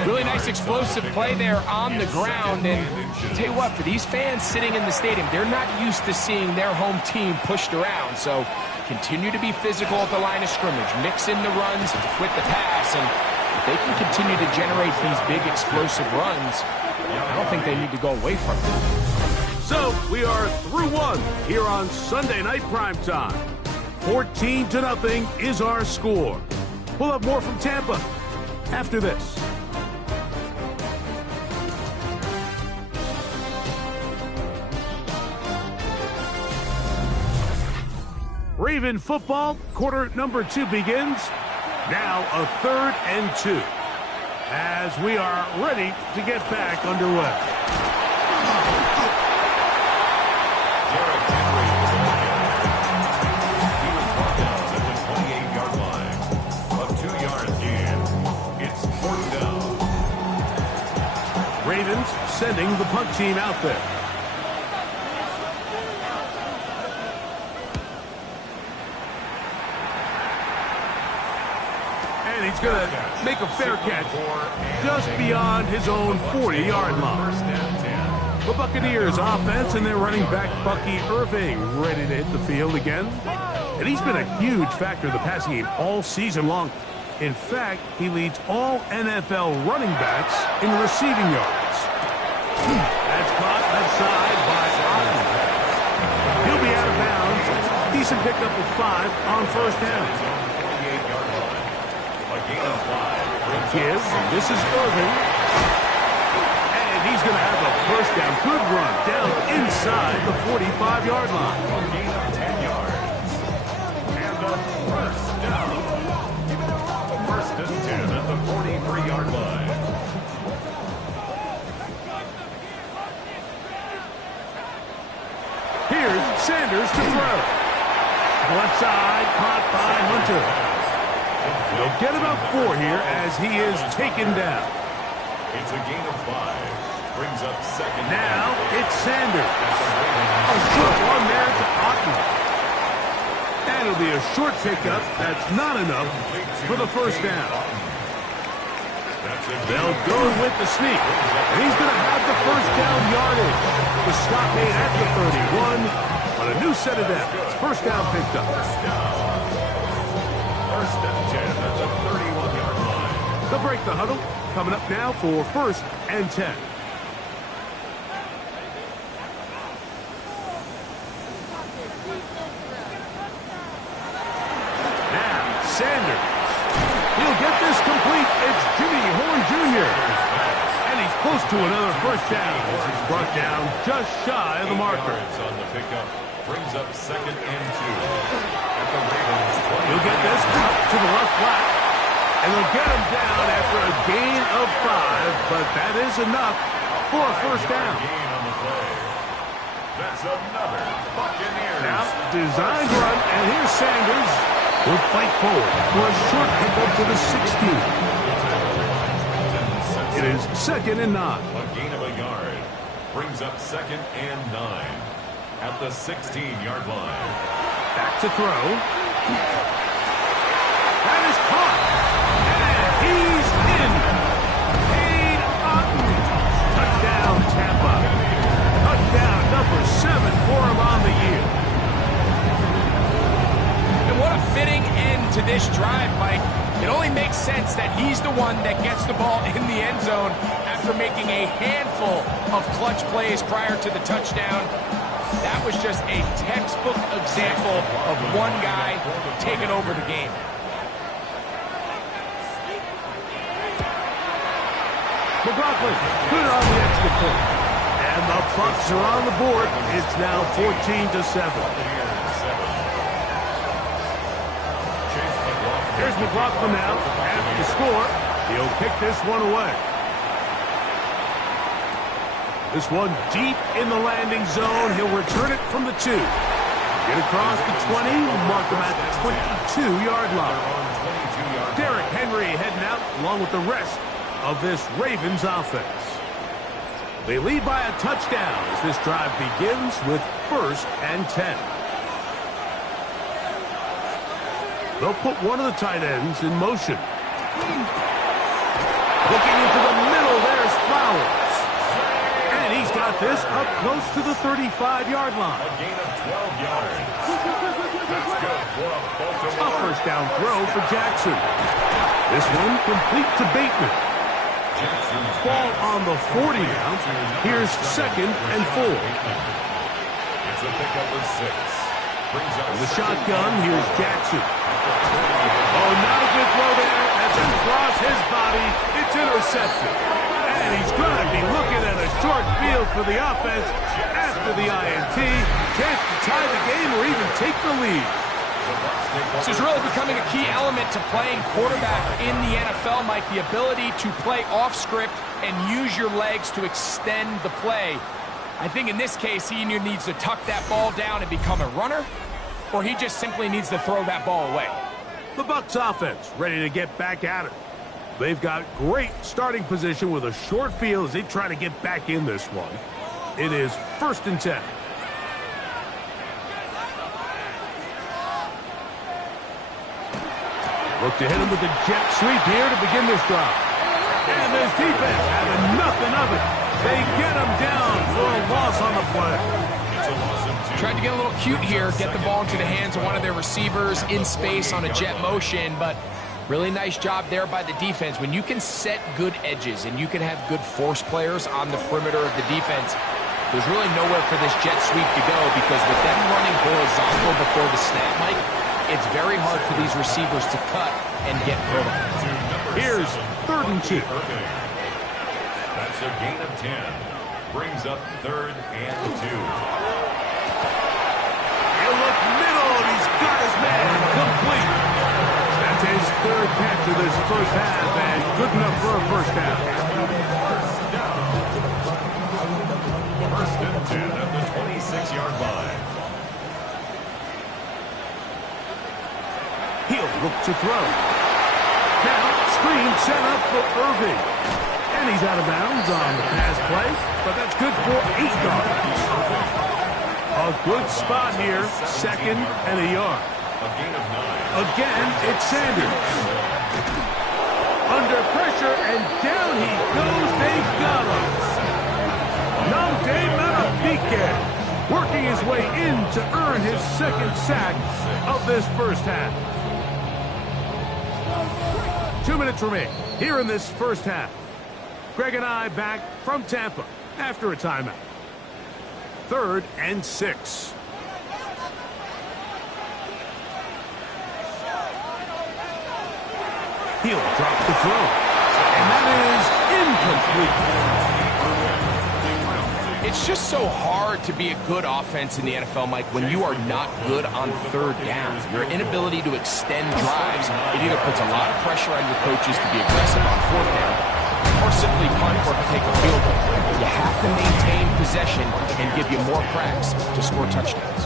Really nice explosive play there on the ground. And I'll tell you what, for these fans sitting in the stadium, they're not used to seeing their home team pushed around. So continue to be physical at the line of scrimmage. Mix in the runs with the pass. And if they can continue to generate these big explosive runs, I don't think they need to go away from it. So we are through one here on Sunday Night Primetime. 14-0 is our score. We'll have more from Tampa after this. Raven football, quarter number 2 begins. Now a 3rd and 2 as we are ready to get back underway. Derrick Henry. He was brought down at the 28-yard line. A 2-yard gain. It's 4th down. Ravens sending the punt team out there. he's going to make a fair catch just beyond his own 40-yard line. The Buccaneers offense and their running back Bucky Irving ready to hit the field again. And he's been a huge factor in the passing game all season long. In fact, he leads all NFL running backs in receiving yards. That's caught left side by Otten. He'll be out of bounds. Decent pickup of 5 on first down. Gibbs, this is Irving. And he's going to have a first down. Good run down inside the 45-yard line. Gain of 10 yards. And a first down. First and 10 at the 43-yard line. Here's Sanders to throw. Left side, caught by Hunter. They'll get about 4 here as he is taken down. It's a gain of 5. Brings up second. Now it's Sanders. A short one there to Otten. And it'll be a short pickup. That's not enough for the first down. They'll go with the sneak. And he's going to have the first down yardage. The stop made at the 31 on a new set of downs. First down picked up. First and 10 at the 31-yard line. They'll break the huddle. Coming up now for first and 10. Now, Sanders. He'll get this complete. It's Jimmy Horn Jr. And he's close to another first down as he's brought down just shy of the marker. On the pickup. Brings up second and 2. At the Ravens 20. He'll get this up to the left flat. And they'll get him down after a gain of 5, but that is enough for a first down. Gain on the play. That's another Buccaneers. Now, designed run, and here's Sanders. He'll fight forward for a short pickup to the 16. It is second and 9. A gain of a yard. Brings up second and 9. At the 16-yard line. Back to throw. That is caught. And he's in. Cade Otten. Touchdown, Tampa. Touchdown number 7 for him on the year. And what a fitting end to this drive, Mike. It only makes sense that he's the one that gets the ball in the end zone after making a handful of clutch plays prior to the touchdown. That was just a textbook example of one guy taking over the game. McLaughlin good on the extra point. And the Bucs are on the board. It's now 14-7. Here's McLaughlin now. After the score, he'll kick this one away. This one deep in the landing zone. He'll return it from the 2. Get across the 20, mark him at the 22-yard line. Derrick Henry heading out along with the rest of this Ravens offense. They lead by a touchdown as this drive begins with first and 10. They'll put one of the tight ends in motion. Looking into the middle, there's Flowers. And he's got this up close to the 35-yard line. A gain of 12 yards. That's good for a Baltimore. A first down throw for Jackson. This one complete to Bateman. Ball on the 40 now. Here's second and 4. It's a pickup of 6. Brings up the shotgun, here's Jackson. Oh, not a good throw there. As it across his body, it's intercepted. And he's going to be looking at a short field for the offense after the INT. Chance to tie the game or even take the lead. This is really becoming a key element to playing quarterback in the NFL, Mike. The ability to play off script and use your legs to extend the play. I think in this case, he either needs to tuck that ball down and become a runner, or he just simply needs to throw that ball away. The Bucs offense ready to get back at it. They've got great starting position with a short field as they try to get back in this one. It is first and 10. Look to hit him with the jet sweep here to begin this drive. And this defense having nothing of it. They get him down for a loss on the play. Tried to get a little cute here, get the ball into the hands of one of their receivers in space on a jet motion, but really nice job there by the defense. When you can set good edges and you can have good force players on the perimeter of the defense, there's really nowhere for this jet sweep to go, because with them running horizontal before the snap, Mike, it's very hard for these receivers to cut and get vertical. Here's 3rd and 2. That's a gain of 10. Brings up 3rd and 2. He'll look middle, and he's got his man complete. That's his 3rd catch of this first half, and good enough for a first down. First and 10 at the 26-yard line. He'll look to throw. Now, screen set up for Irving. And he's out of bounds on the pass play, but that's good for 8 yards. A good spot here, 2nd and a yard. Again, it's Sanders. Under pressure, and down he goes. They got him. Namde Matapique working his way in to earn his 2nd sack of this first half. 2 minutes remain here in this first half. Greg and I back from Tampa after a timeout. 3rd and 6. He'll drop the throw. And that is incomplete. It's just so hard to be a good offense in the NFL, Mike, when you are not good on 3rd down. Your inability to extend drives, it either puts a lot of pressure on your coaches to be aggressive on 4th down, or simply punt or take a field goal. You have to maintain possession and give you more cracks to score touchdowns.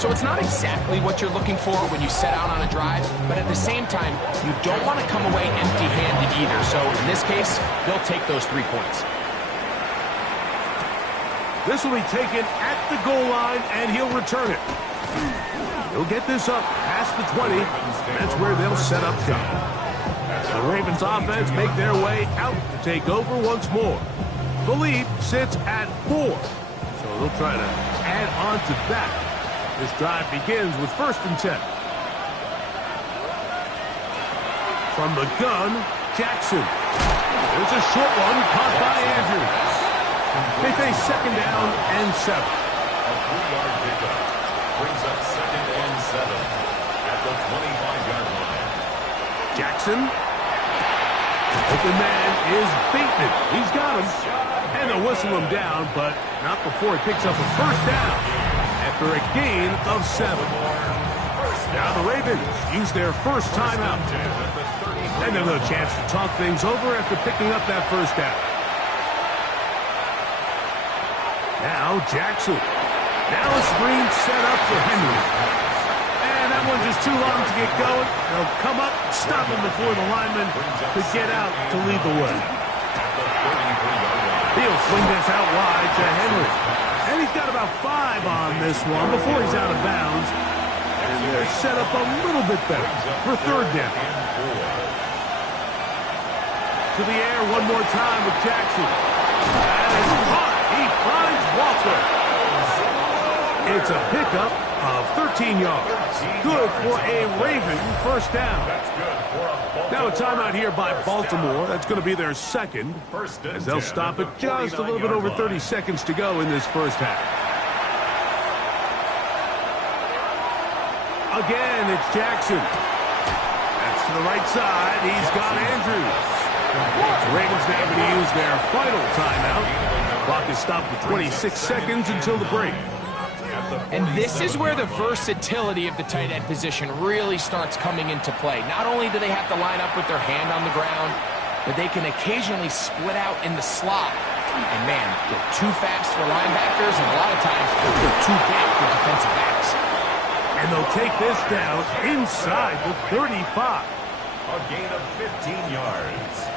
So it's not exactly what you're looking for when you set out on a drive, but at the same time, you don't want to come away empty-handed either. So in this case, they'll take those 3 points. This will be taken at the goal line, and he'll return it. He'll get this up past the 20. That's where they'll set up shop. The Ravens offense make their way out to take over once more. Philippe sits at 4, so they'll try to add on to that. This drive begins with 1st and 10. From the gun, Jackson. There's a short one caught by Andrews. They face 2nd down and 7. A 3-yard pickup brings up 2nd and 7 at the 25-yard line. Jackson. Open man is Bateman. He's got him. And they'll whistle him down, but not before he picks up a 1st down after a gain of 7. Now the Ravens use their first timeout. And they'll have a chance to talk things over after picking up that 1st down. Now Jackson. Now a screen set up for Henry. And that one just too long to get going. They'll come up, stop him before the lineman to get out to lead the way. He'll swing this out wide to Henry. And he's got about 5 on this one before he's out of bounds. And they're set up a little bit better for 3rd down. To the air one more time with Jackson. That is caught. He finds Walker. It's a pickup of 13 yards. Good for a Raven 1st down. Now a timeout here by Baltimore. That's going to be their 2nd, as they'll stop it just a little bit over 30 seconds to go in this first half. Again, it's Jackson. That's to the right side. He's got Andrews. The Ravens now going to use their final timeout. Clock is stopped at 26 seconds until the break. And this is where the versatility of the tight end position really starts coming into play. Not only do they have to line up with their hand on the ground, but they can occasionally split out in the slot. And man, they're too fast for linebackers, and a lot of times they're too big for defensive backs. And they'll take this down inside the 35. A gain of 15 yards.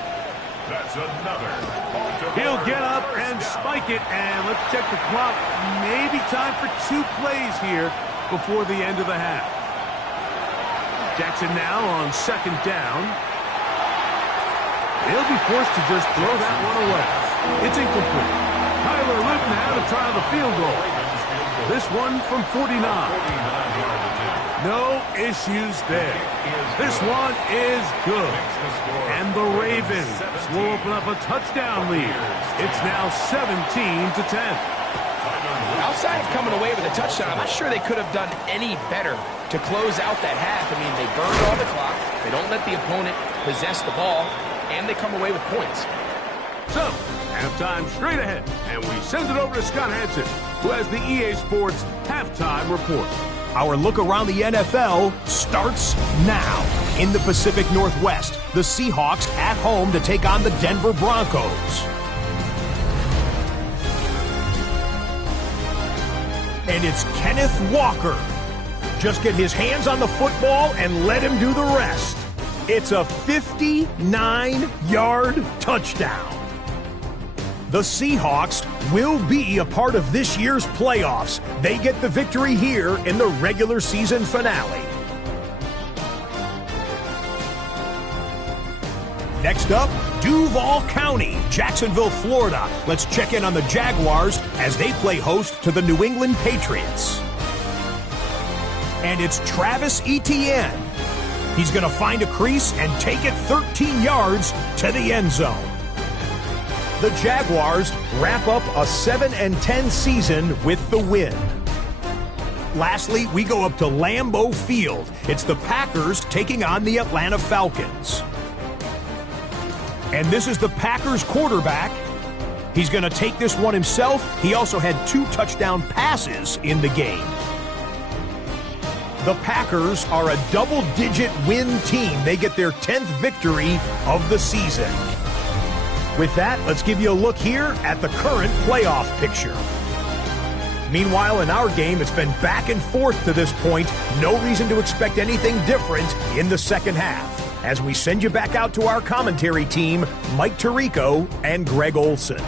That's another. He'll get up and spike it, and let's check the clock. Maybe time for 2 plays here before the end of the half. Jackson now on second down. He'll be forced to just throw that one away. It's incomplete. Tyler Luke now to try the field goal. This one from 49. No issues there. This one is good. And the Ravens will open up a touchdown lead. It's now 17-10. Outside of coming away with a touchdown, I'm not sure they could have done any better to close out that half. I mean, they burned all the clock. They don't let the opponent possess the ball, and they come away with points. So, halftime straight ahead, and we send it over to Scott Hansen, who has the EA Sports Halftime Report. Our look around the NFL starts now. In the Pacific Northwest, the Seahawks at home to take on the Denver Broncos. And it's Kenneth Walker. Just get his hands on the football and let him do the rest. It's a 59-yard touchdown. The Seahawks will be a part of this year's playoffs. They get the victory here in the regular season finale. Next up, Duval County, Jacksonville, Florida. Let's check in on the Jaguars as they play host to the New England Patriots. And it's Travis Etienne. He's going to find a crease and take it 13 yards to the end zone. The Jaguars wrap up a 7-10 season with the win. Lastly, we go up to Lambeau Field. It's the Packers taking on the Atlanta Falcons. And this is the Packers quarterback. He's going to take this one himself. He also had 2 touchdown passes in the game. The Packers are a double-digit win team. They get their 10th victory of the season. With that, let's give you a look here at the current playoff picture. Meanwhile, in our game, it's been back and forth to this point. No reason to expect anything different in the second half. As we send you back out to our commentary team, Mike Tirico and Greg Olson.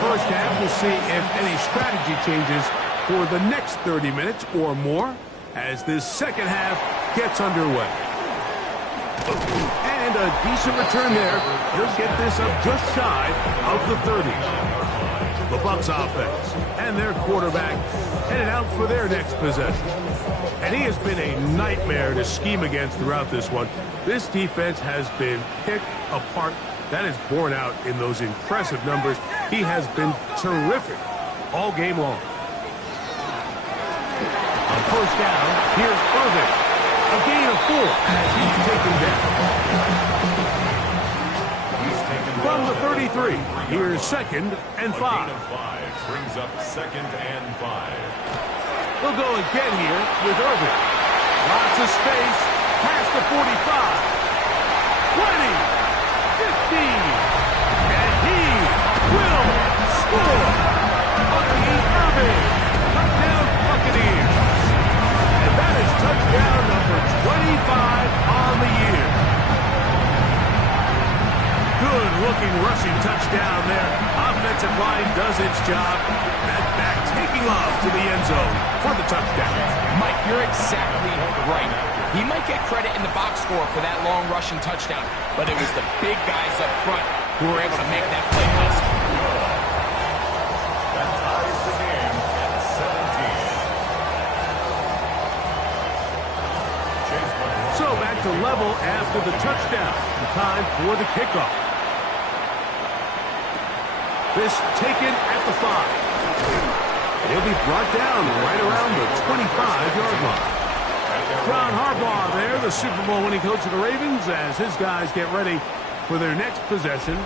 First half, we'll see if any strategy changes for the next 30 minutes or more as this second half gets underway. And a decent return there. He'll get this up just shy of the 30s. The Bucs offense and their quarterback headed out for their next possession. And he has been a nightmare to scheme against throughout this one. This defense has been picked apart. That is borne out in those impressive numbers. He has been terrific all game long. On first down, here's Irving. A gain of 4 as he's taken down. From the 33, here's 2nd and 5. Brings up 2nd and 5. We'll go again here with Irving. Lots of space past the 45. 20. 15, and he will score. Bucky Irving, touchdown Buccaneers. And that is touchdown number 25 on the year. Good-looking rushing touchdown there. Offensive line does its job. That back taking off to the end zone for the touchdown. Mike, you're exactly right. He might get credit in the box score for that long rushing touchdown, but it was the big guys up front who were able to make that play possible. That ties the game at 17. So back to level after the touchdown. Time for the kickoff. This taken at the 5. He'll be brought down right around the 25-yard line. John Harbaugh there, the Super Bowl winning coach of the Ravens, as his guys get ready for their next possession.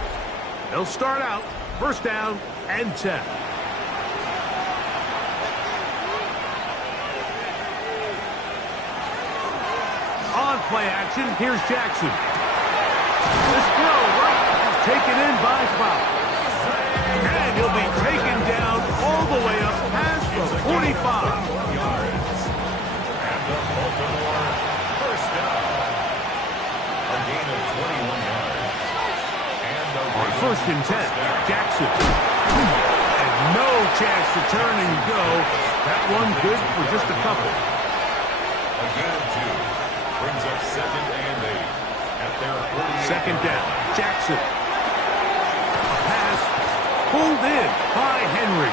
They'll start out first down and 10. play action. Here's Jackson. This throw right is taken in by Flowers. And he'll be taken down all the way up past the 45. Yards. And the Baltimore first down. A gain of 21 yards. And On 1st and 10, Jackson. And no chance to turn and go. That one good for just a couple. A gain of 2. Brings up 2nd and 8. At their 2nd down, Jackson. A pass pulled in by Henry.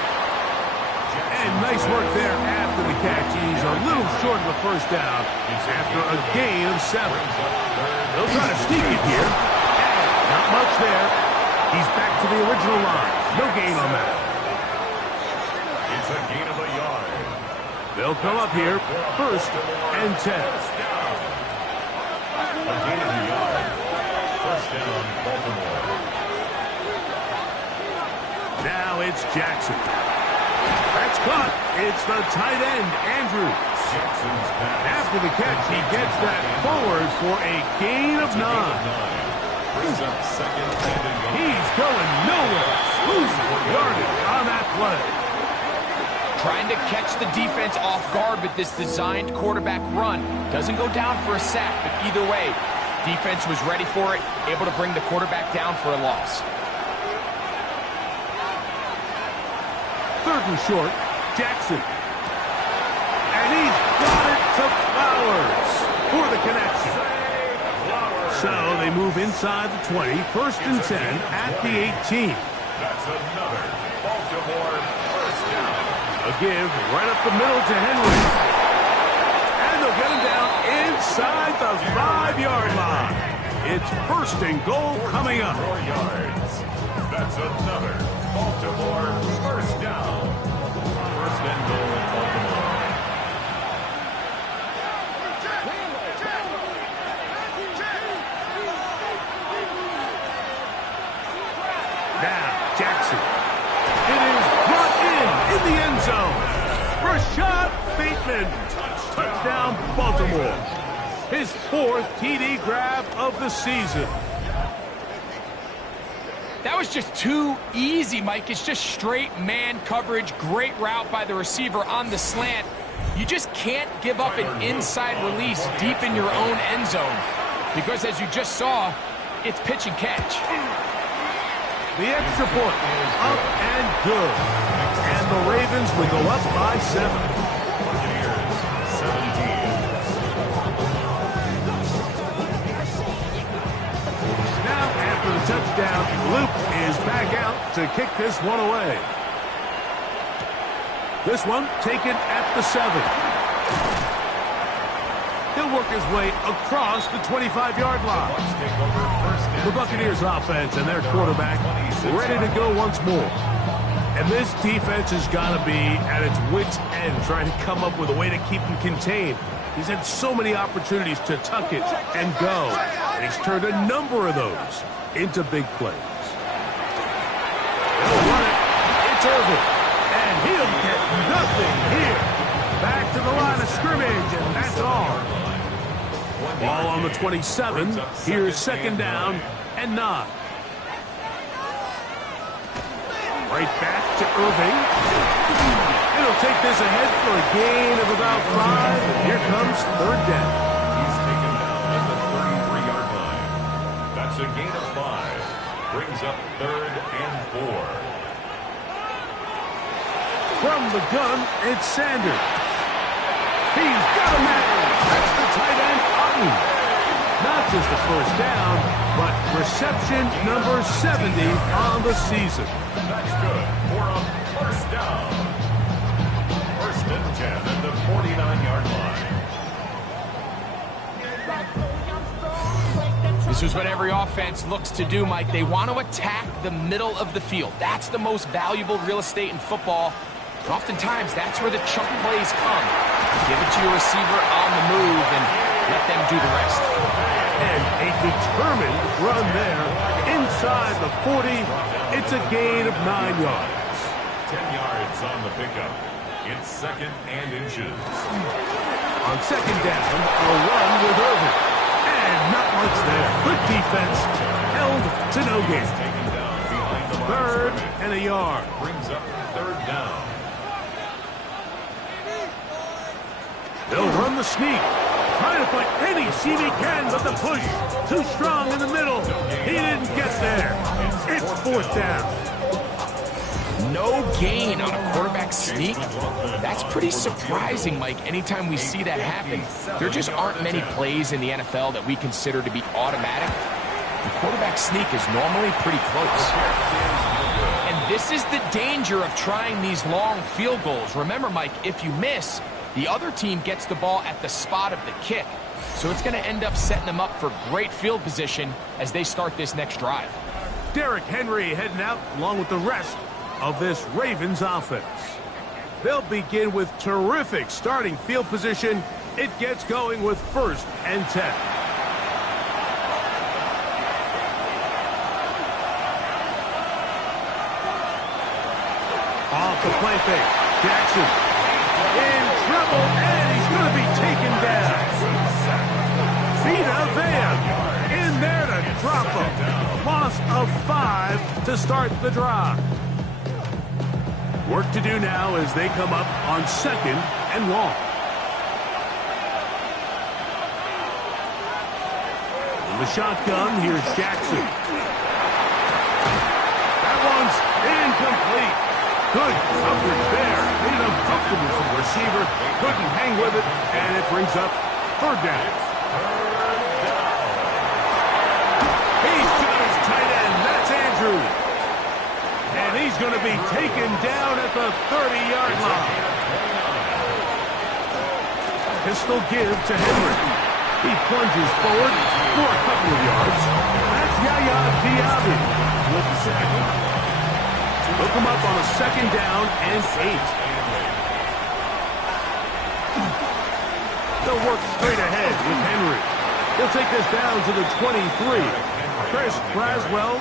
And nice work there after the catch. He's a little short of the first down after a gain of 7. They'll try to sneak it here. Not much there. He's back to the original line. No gain on that. It's a gain of a yard. They'll come up here, 1st and 10. A gain of a yard. First down, Baltimore. Now it's Jackson. That's caught. It's the tight end, Andrews. Jackson's pass. After the catch, he gets that forward for a gain of 9. Brings up 2nd and a yard. He's going nowhere. Losing yardage on that play. Trying to catch the defense off guard with this designed quarterback run. Doesn't go down for a sack, but either way, defense was ready for it, able to bring the quarterback down for a loss. 3rd and short, Jackson. And he's got it to Flowers for the connection. So they move inside the 20, 1st and 10 at the 18. That's another Baltimore first down. A give right up the middle to Henry. And they'll get him down inside the 5-yard line. It's 1st and goal coming up. 4 yards. That's another Baltimore first down. 1st and goal, Baltimore. Now, Jackson. It is brought in the end zone. Rashad Bateman. Touchdown, Baltimore. His 4th TD grab of the season. That was just too easy, Mike. It's just straight man coverage. Great route by the receiver on the slant. You just can't give up an inside release deep in your own end zone. Because as you just saw, it's pitch and catch. The extra point is up and good. And the Ravens will go up by 7. Buccaneers, 17. Now, after the touchdown, Luke is back out to kick this one away. This one taken at the 7. He'll work his way across the 25-yard line. The Buccaneers offense and their quarterback ready to go once more. And this defense has got to be at its wits' end trying to come up with a way to keep him contained. He's had so many opportunities to tuck it and go, and he's turned a number of those into big plays. They'll run it. It's Irvin, and he'll get nothing here. Back to the line of scrimmage, and that's all. Ball on the 27. Here's 2nd down and 9. Right back to Irving. It'll take this ahead for a gain of about 5. And here comes 3rd down. He's taken down at the 33-yard line. That's a gain of 5. Brings up 3rd and 4. From the gun, it's Sanders. He's got a man. That's the tight end, Otten. Not just a first down, but reception number 70 on the season. That's good for a first down. 1st and 10 at the 49-yard line. This is what every offense looks to do, Mike. They want to attack the middle of the field. That's the most valuable real estate in football. And oftentimes, that's where the chunk plays come. Give it to your receiver on the move and let them do the rest. And a determined run there inside the 40. It's a gain of 9 yards. 10 yards on the pickup. It's 2nd and inches. On 2nd down, a run with Irving. not much there. Good defense. Held to no gain. 3rd and a yard. Brings up 3rd down. They'll run the sneak. Trying to find any seam he can, but the push too strong in the middle. He didn't get there. It's 4th down. No gain on a quarterback sneak? That's pretty surprising, Mike, anytime we see that happen. There just aren't many plays in the NFL that we consider to be automatic. The quarterback sneak is normally pretty close. And this is the danger of trying these long field goals. Remember, Mike, if you miss, the other team gets the ball at the spot of the kick. So it's going to end up setting them up for great field position as they start this next drive. Derrick Henry heading out along with the rest of this Ravens offense. They'll begin with terrific starting field position. It gets going with 1st and 10. Off the play fake. Jackson in trouble, and he's going to be taken down. Vita Vea in there to drop him. Loss of 5 to start the drive. Work to do now as they come up on 2nd and long. In the shotgun, here's Jackson. That one's incomplete. Good coverage there. Made him comfortable for the receiver. Couldn't hang with it, and it brings up 3rd down. He's got his tight end. That's Andrew. And he's going to be taken down at the 30-yard line. Pistol give to Henry. He plunges forward for a couple of yards. That's Yaya Diaby with the sack. Look him up on a 2nd down and 8. They'll work straight ahead with Henry. He'll take this down to the 23. Chris Braswell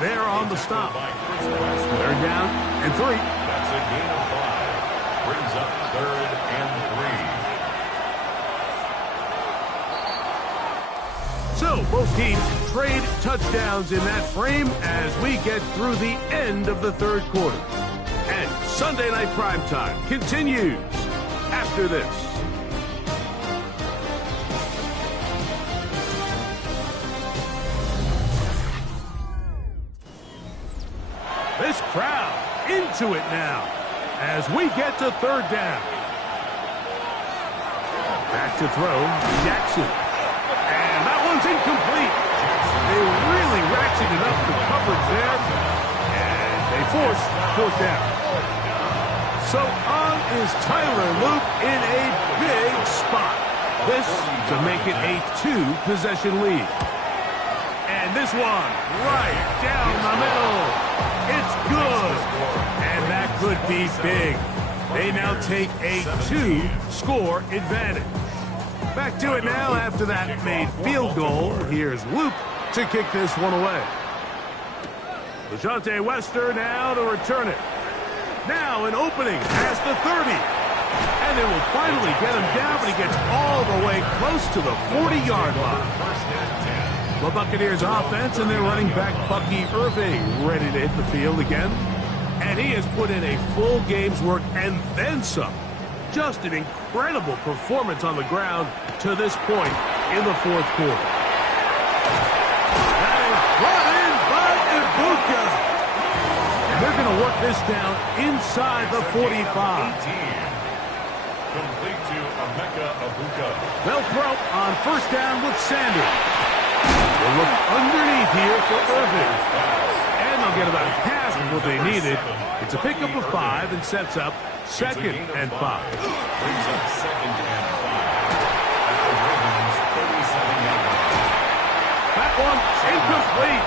there on the stop. 3rd down and 3. That's a gain of 5. Brings up 3rd and 3. So both teams trade touchdowns in that frame as we get through the end of the 3rd quarter. And Sunday Night Primetime continues after this. This crowd into it now as we get to 3rd down. Back to throw, Jackson. And that one's incomplete. They really ratcheted up the coverage there. And they force 4th down. So on is Tyler Luke in a big spot. This to make it a 2-possession lead. And this one right down the middle. It's good. And that could be big. They now take a 2-score advantage. Back to it now after that made field goal. Here's Luke to kick this one away. LaJohntay Wester now to return it. Now an opening past the 30. And they will finally get him down, but he gets all the way close to the 40-yard line. The Buccaneers offense and their running back Bucky Irving ready to hit the field again. And he has put in a full game's work and then some. Just an incredible performance on the ground to this point in the 4th quarter. That is brought in by Ibuka. And they're going to work this down inside the 45. Complete to Emeka Ibuka. They'll throw on 1st down with Sanders. They'll look underneath here for Irving. And they'll get about half of what they needed. It's a pickup of 5 and sets up 2nd and 5. Brings up 2nd and 5. At the Ravens 37-yard line. That one incomplete.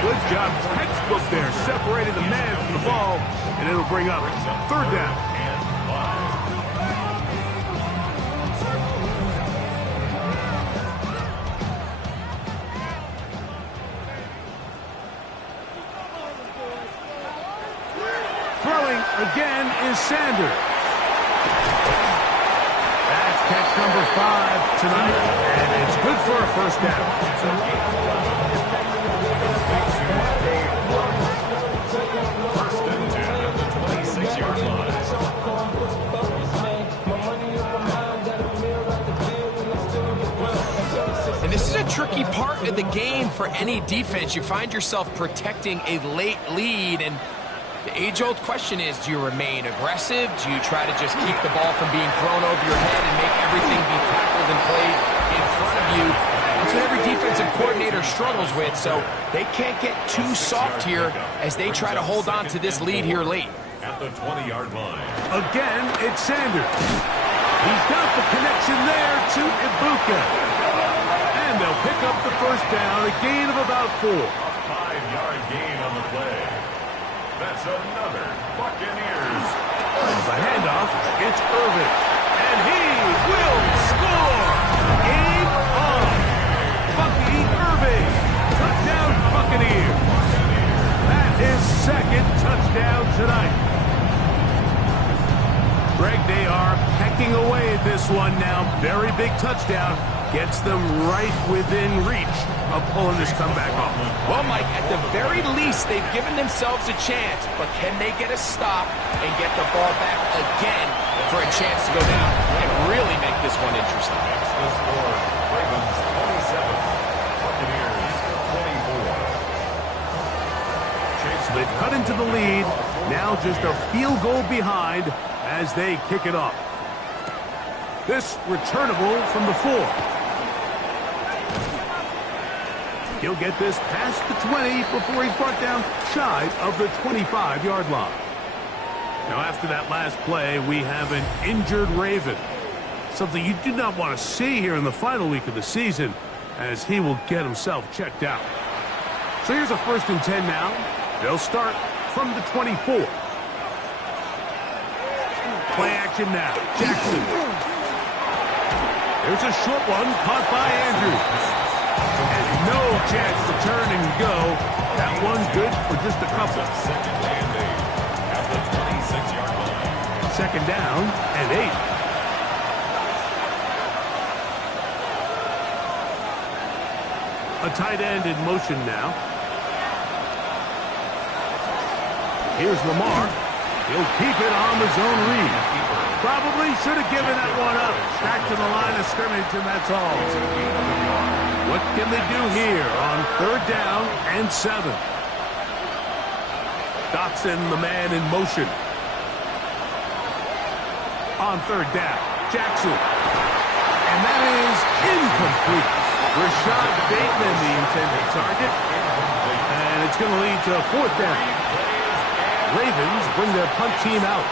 Good job. Textbook there. Separating the man from the ball. And it'll bring up 3rd down. And 5. Throwing again is Sanders. That's catch number 5 tonight, and it's good for a first down. First and 10 at the 26-yard line. And this is a tricky part of the game for any defense. You find yourself protecting a late lead, and the age-old question is, do you remain aggressive? Do you try to just keep the ball from being thrown over your head and make everything be tackled and played in front of you? That's what every defensive coordinator struggles with, so they can't get too soft here as they try to hold on to this lead here late. At the 20-yard line. Again, it's Sanders. He's got the connection there to Ibuka. And they'll pick up the first down, a gain of about 4. A 5-yard gain on the play. That's another Buccaneers. The handoff, it's Irving. And he will score! Game on! Bucky Irving! Touchdown Buccaneers! That is second touchdown tonight. Greg, they are pecking away at this one now. Very big touchdown. Gets them right within reach of pulling this comeback off. Well, Mike, at the very least, they've given themselves a chance, but can they get a stop and get the ball back again for a chance to go down and really make this one interesting? Makes the score Ravens 27, Buccaneers 24. They've cut into the lead. Now just a field goal behind as they kick it off. This returnable from the 4. He'll get this past the 20 before he's brought down shy of the 25-yard line. Now, after that last play, we have an injured Raven. Something you do not want to see here in the final week of the season, as he will get himself checked out. So here's a first and 10 now. They'll start from the 24. Play action now. Jackson. There's a short one caught by Andrews. And no chance to turn and go. That one good for just a couple. Second and 8 at the 26-yard line. Second down and 8. A tight end in motion now. Here's Lamar. He'll keep it on the zone read. Probably should have given that one up. Back to the line of scrimmage, and that's all. What can they do here on third down and 7? Dotson, the man in motion. On third down, Jackson. And that is incomplete. Rashad Bateman, the intended target. And it's going to lead to a fourth down. Ravens bring their punt team out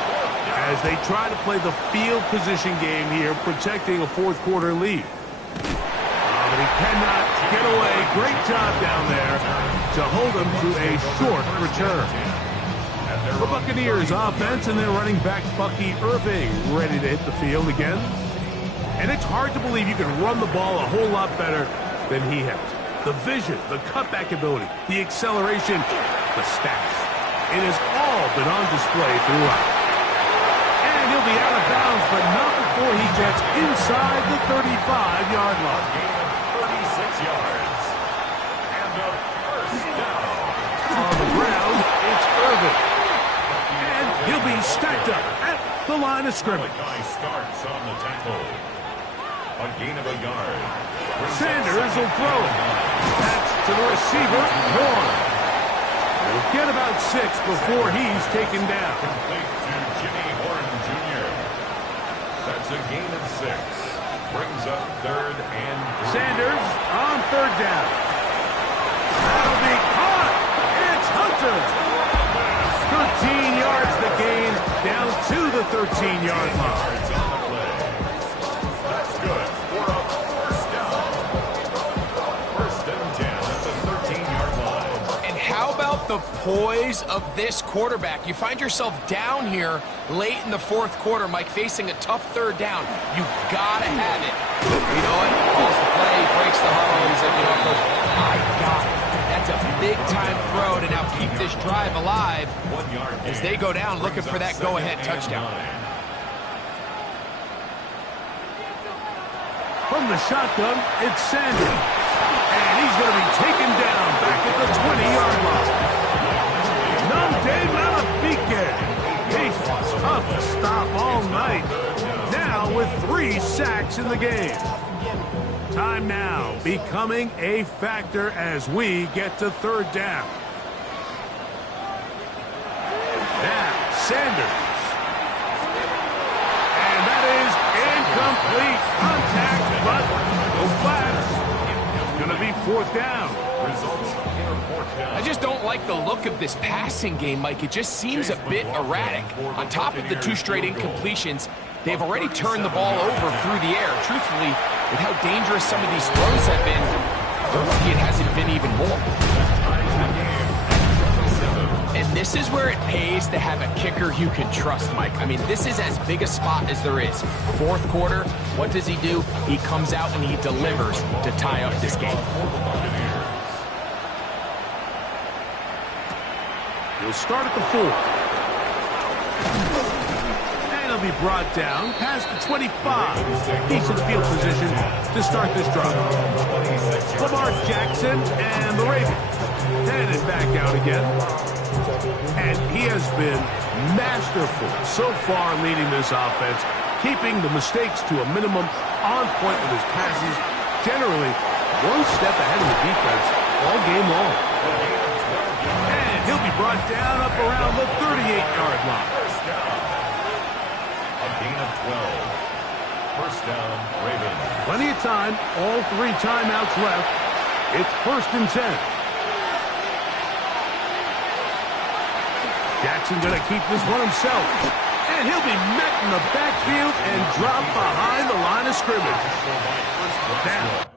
as they try to play the field position game here, protecting a fourth-quarter lead. But he cannot get away. Great job down there to hold him to a short return. The Buccaneers offense and their running back Bucky Irving ready to hit the field again. And it's hard to believe you can run the ball a whole lot better than he has. The vision, the cutback ability, the acceleration, the stats. It has all been on display throughout. And he'll be out of bounds, but not before he gets inside the 35-yard line. Gain of 36 yards. And a first down. On the ground, it's Irving. And he'll be stacked up at the line of scrimmage. Guy starts on the tackle. A gain of a yard. Sanders will throw it. That's to the receiver, Horn. He'll get about 6 before he's taken down. Complete to Jimmy Horn Jr. That's a gain of 6. Brings up third and 3. Sanders on third down. That'll be caught. It's Hunter. 13 yards the gain, down to the 13-yard line. Yards on the play. That's good for a first down. First and 10 at the 13-yard line. And how about the poise of this quarterback? You find yourself down here late in the fourth quarter, Mike, facing a tough third down. You've got to have it. You know what? Calls the play, breaks the huddle. He's like, you know, Coach, I got it. That's a big-time throw to now keep this drive alive 1 yard as they go down looking for that go-ahead touchdown. From the shotgun, it's Sanders. And he's going to be taken down back at the 20-yard line. Nante Malapique. He's tough to stop all night. Now with 3 sacks in the game. Time now becoming a factor as we get to third down. Now, Sanders. And that is incomplete. Contact, but no flags. It's going to be fourth down. I just don't like the look of this passing game, Mike. It just seems a bit erratic. On top of the 2 straight incompletions, they've already turned the ball over through the air. Truthfully, with how dangerous some of these throws have been, they're lucky it hasn't been even more. And this is where it pays to have a kicker you can trust, Mike. I mean, this is as big a spot as there is. Fourth quarter, what does he do? He comes out and he delivers to tie up this game. He'll start at the 4. And he'll be brought down past the 25. Decent field position to start this drive. Lamar Jackson and the Ravens headed back out again. And he has been masterful so far leading this offense, keeping the mistakes to a minimum, on point with his passes, generally one step ahead of the defense all game long. And he'll be brought down up around the 38-yard line. A gain of 12. First down, Ravens. Plenty of time, all 3 timeouts left. It's 1st and 10. Jackson going to keep this one himself. And he'll be met in the backfield and dropped behind the line of scrimmage. Down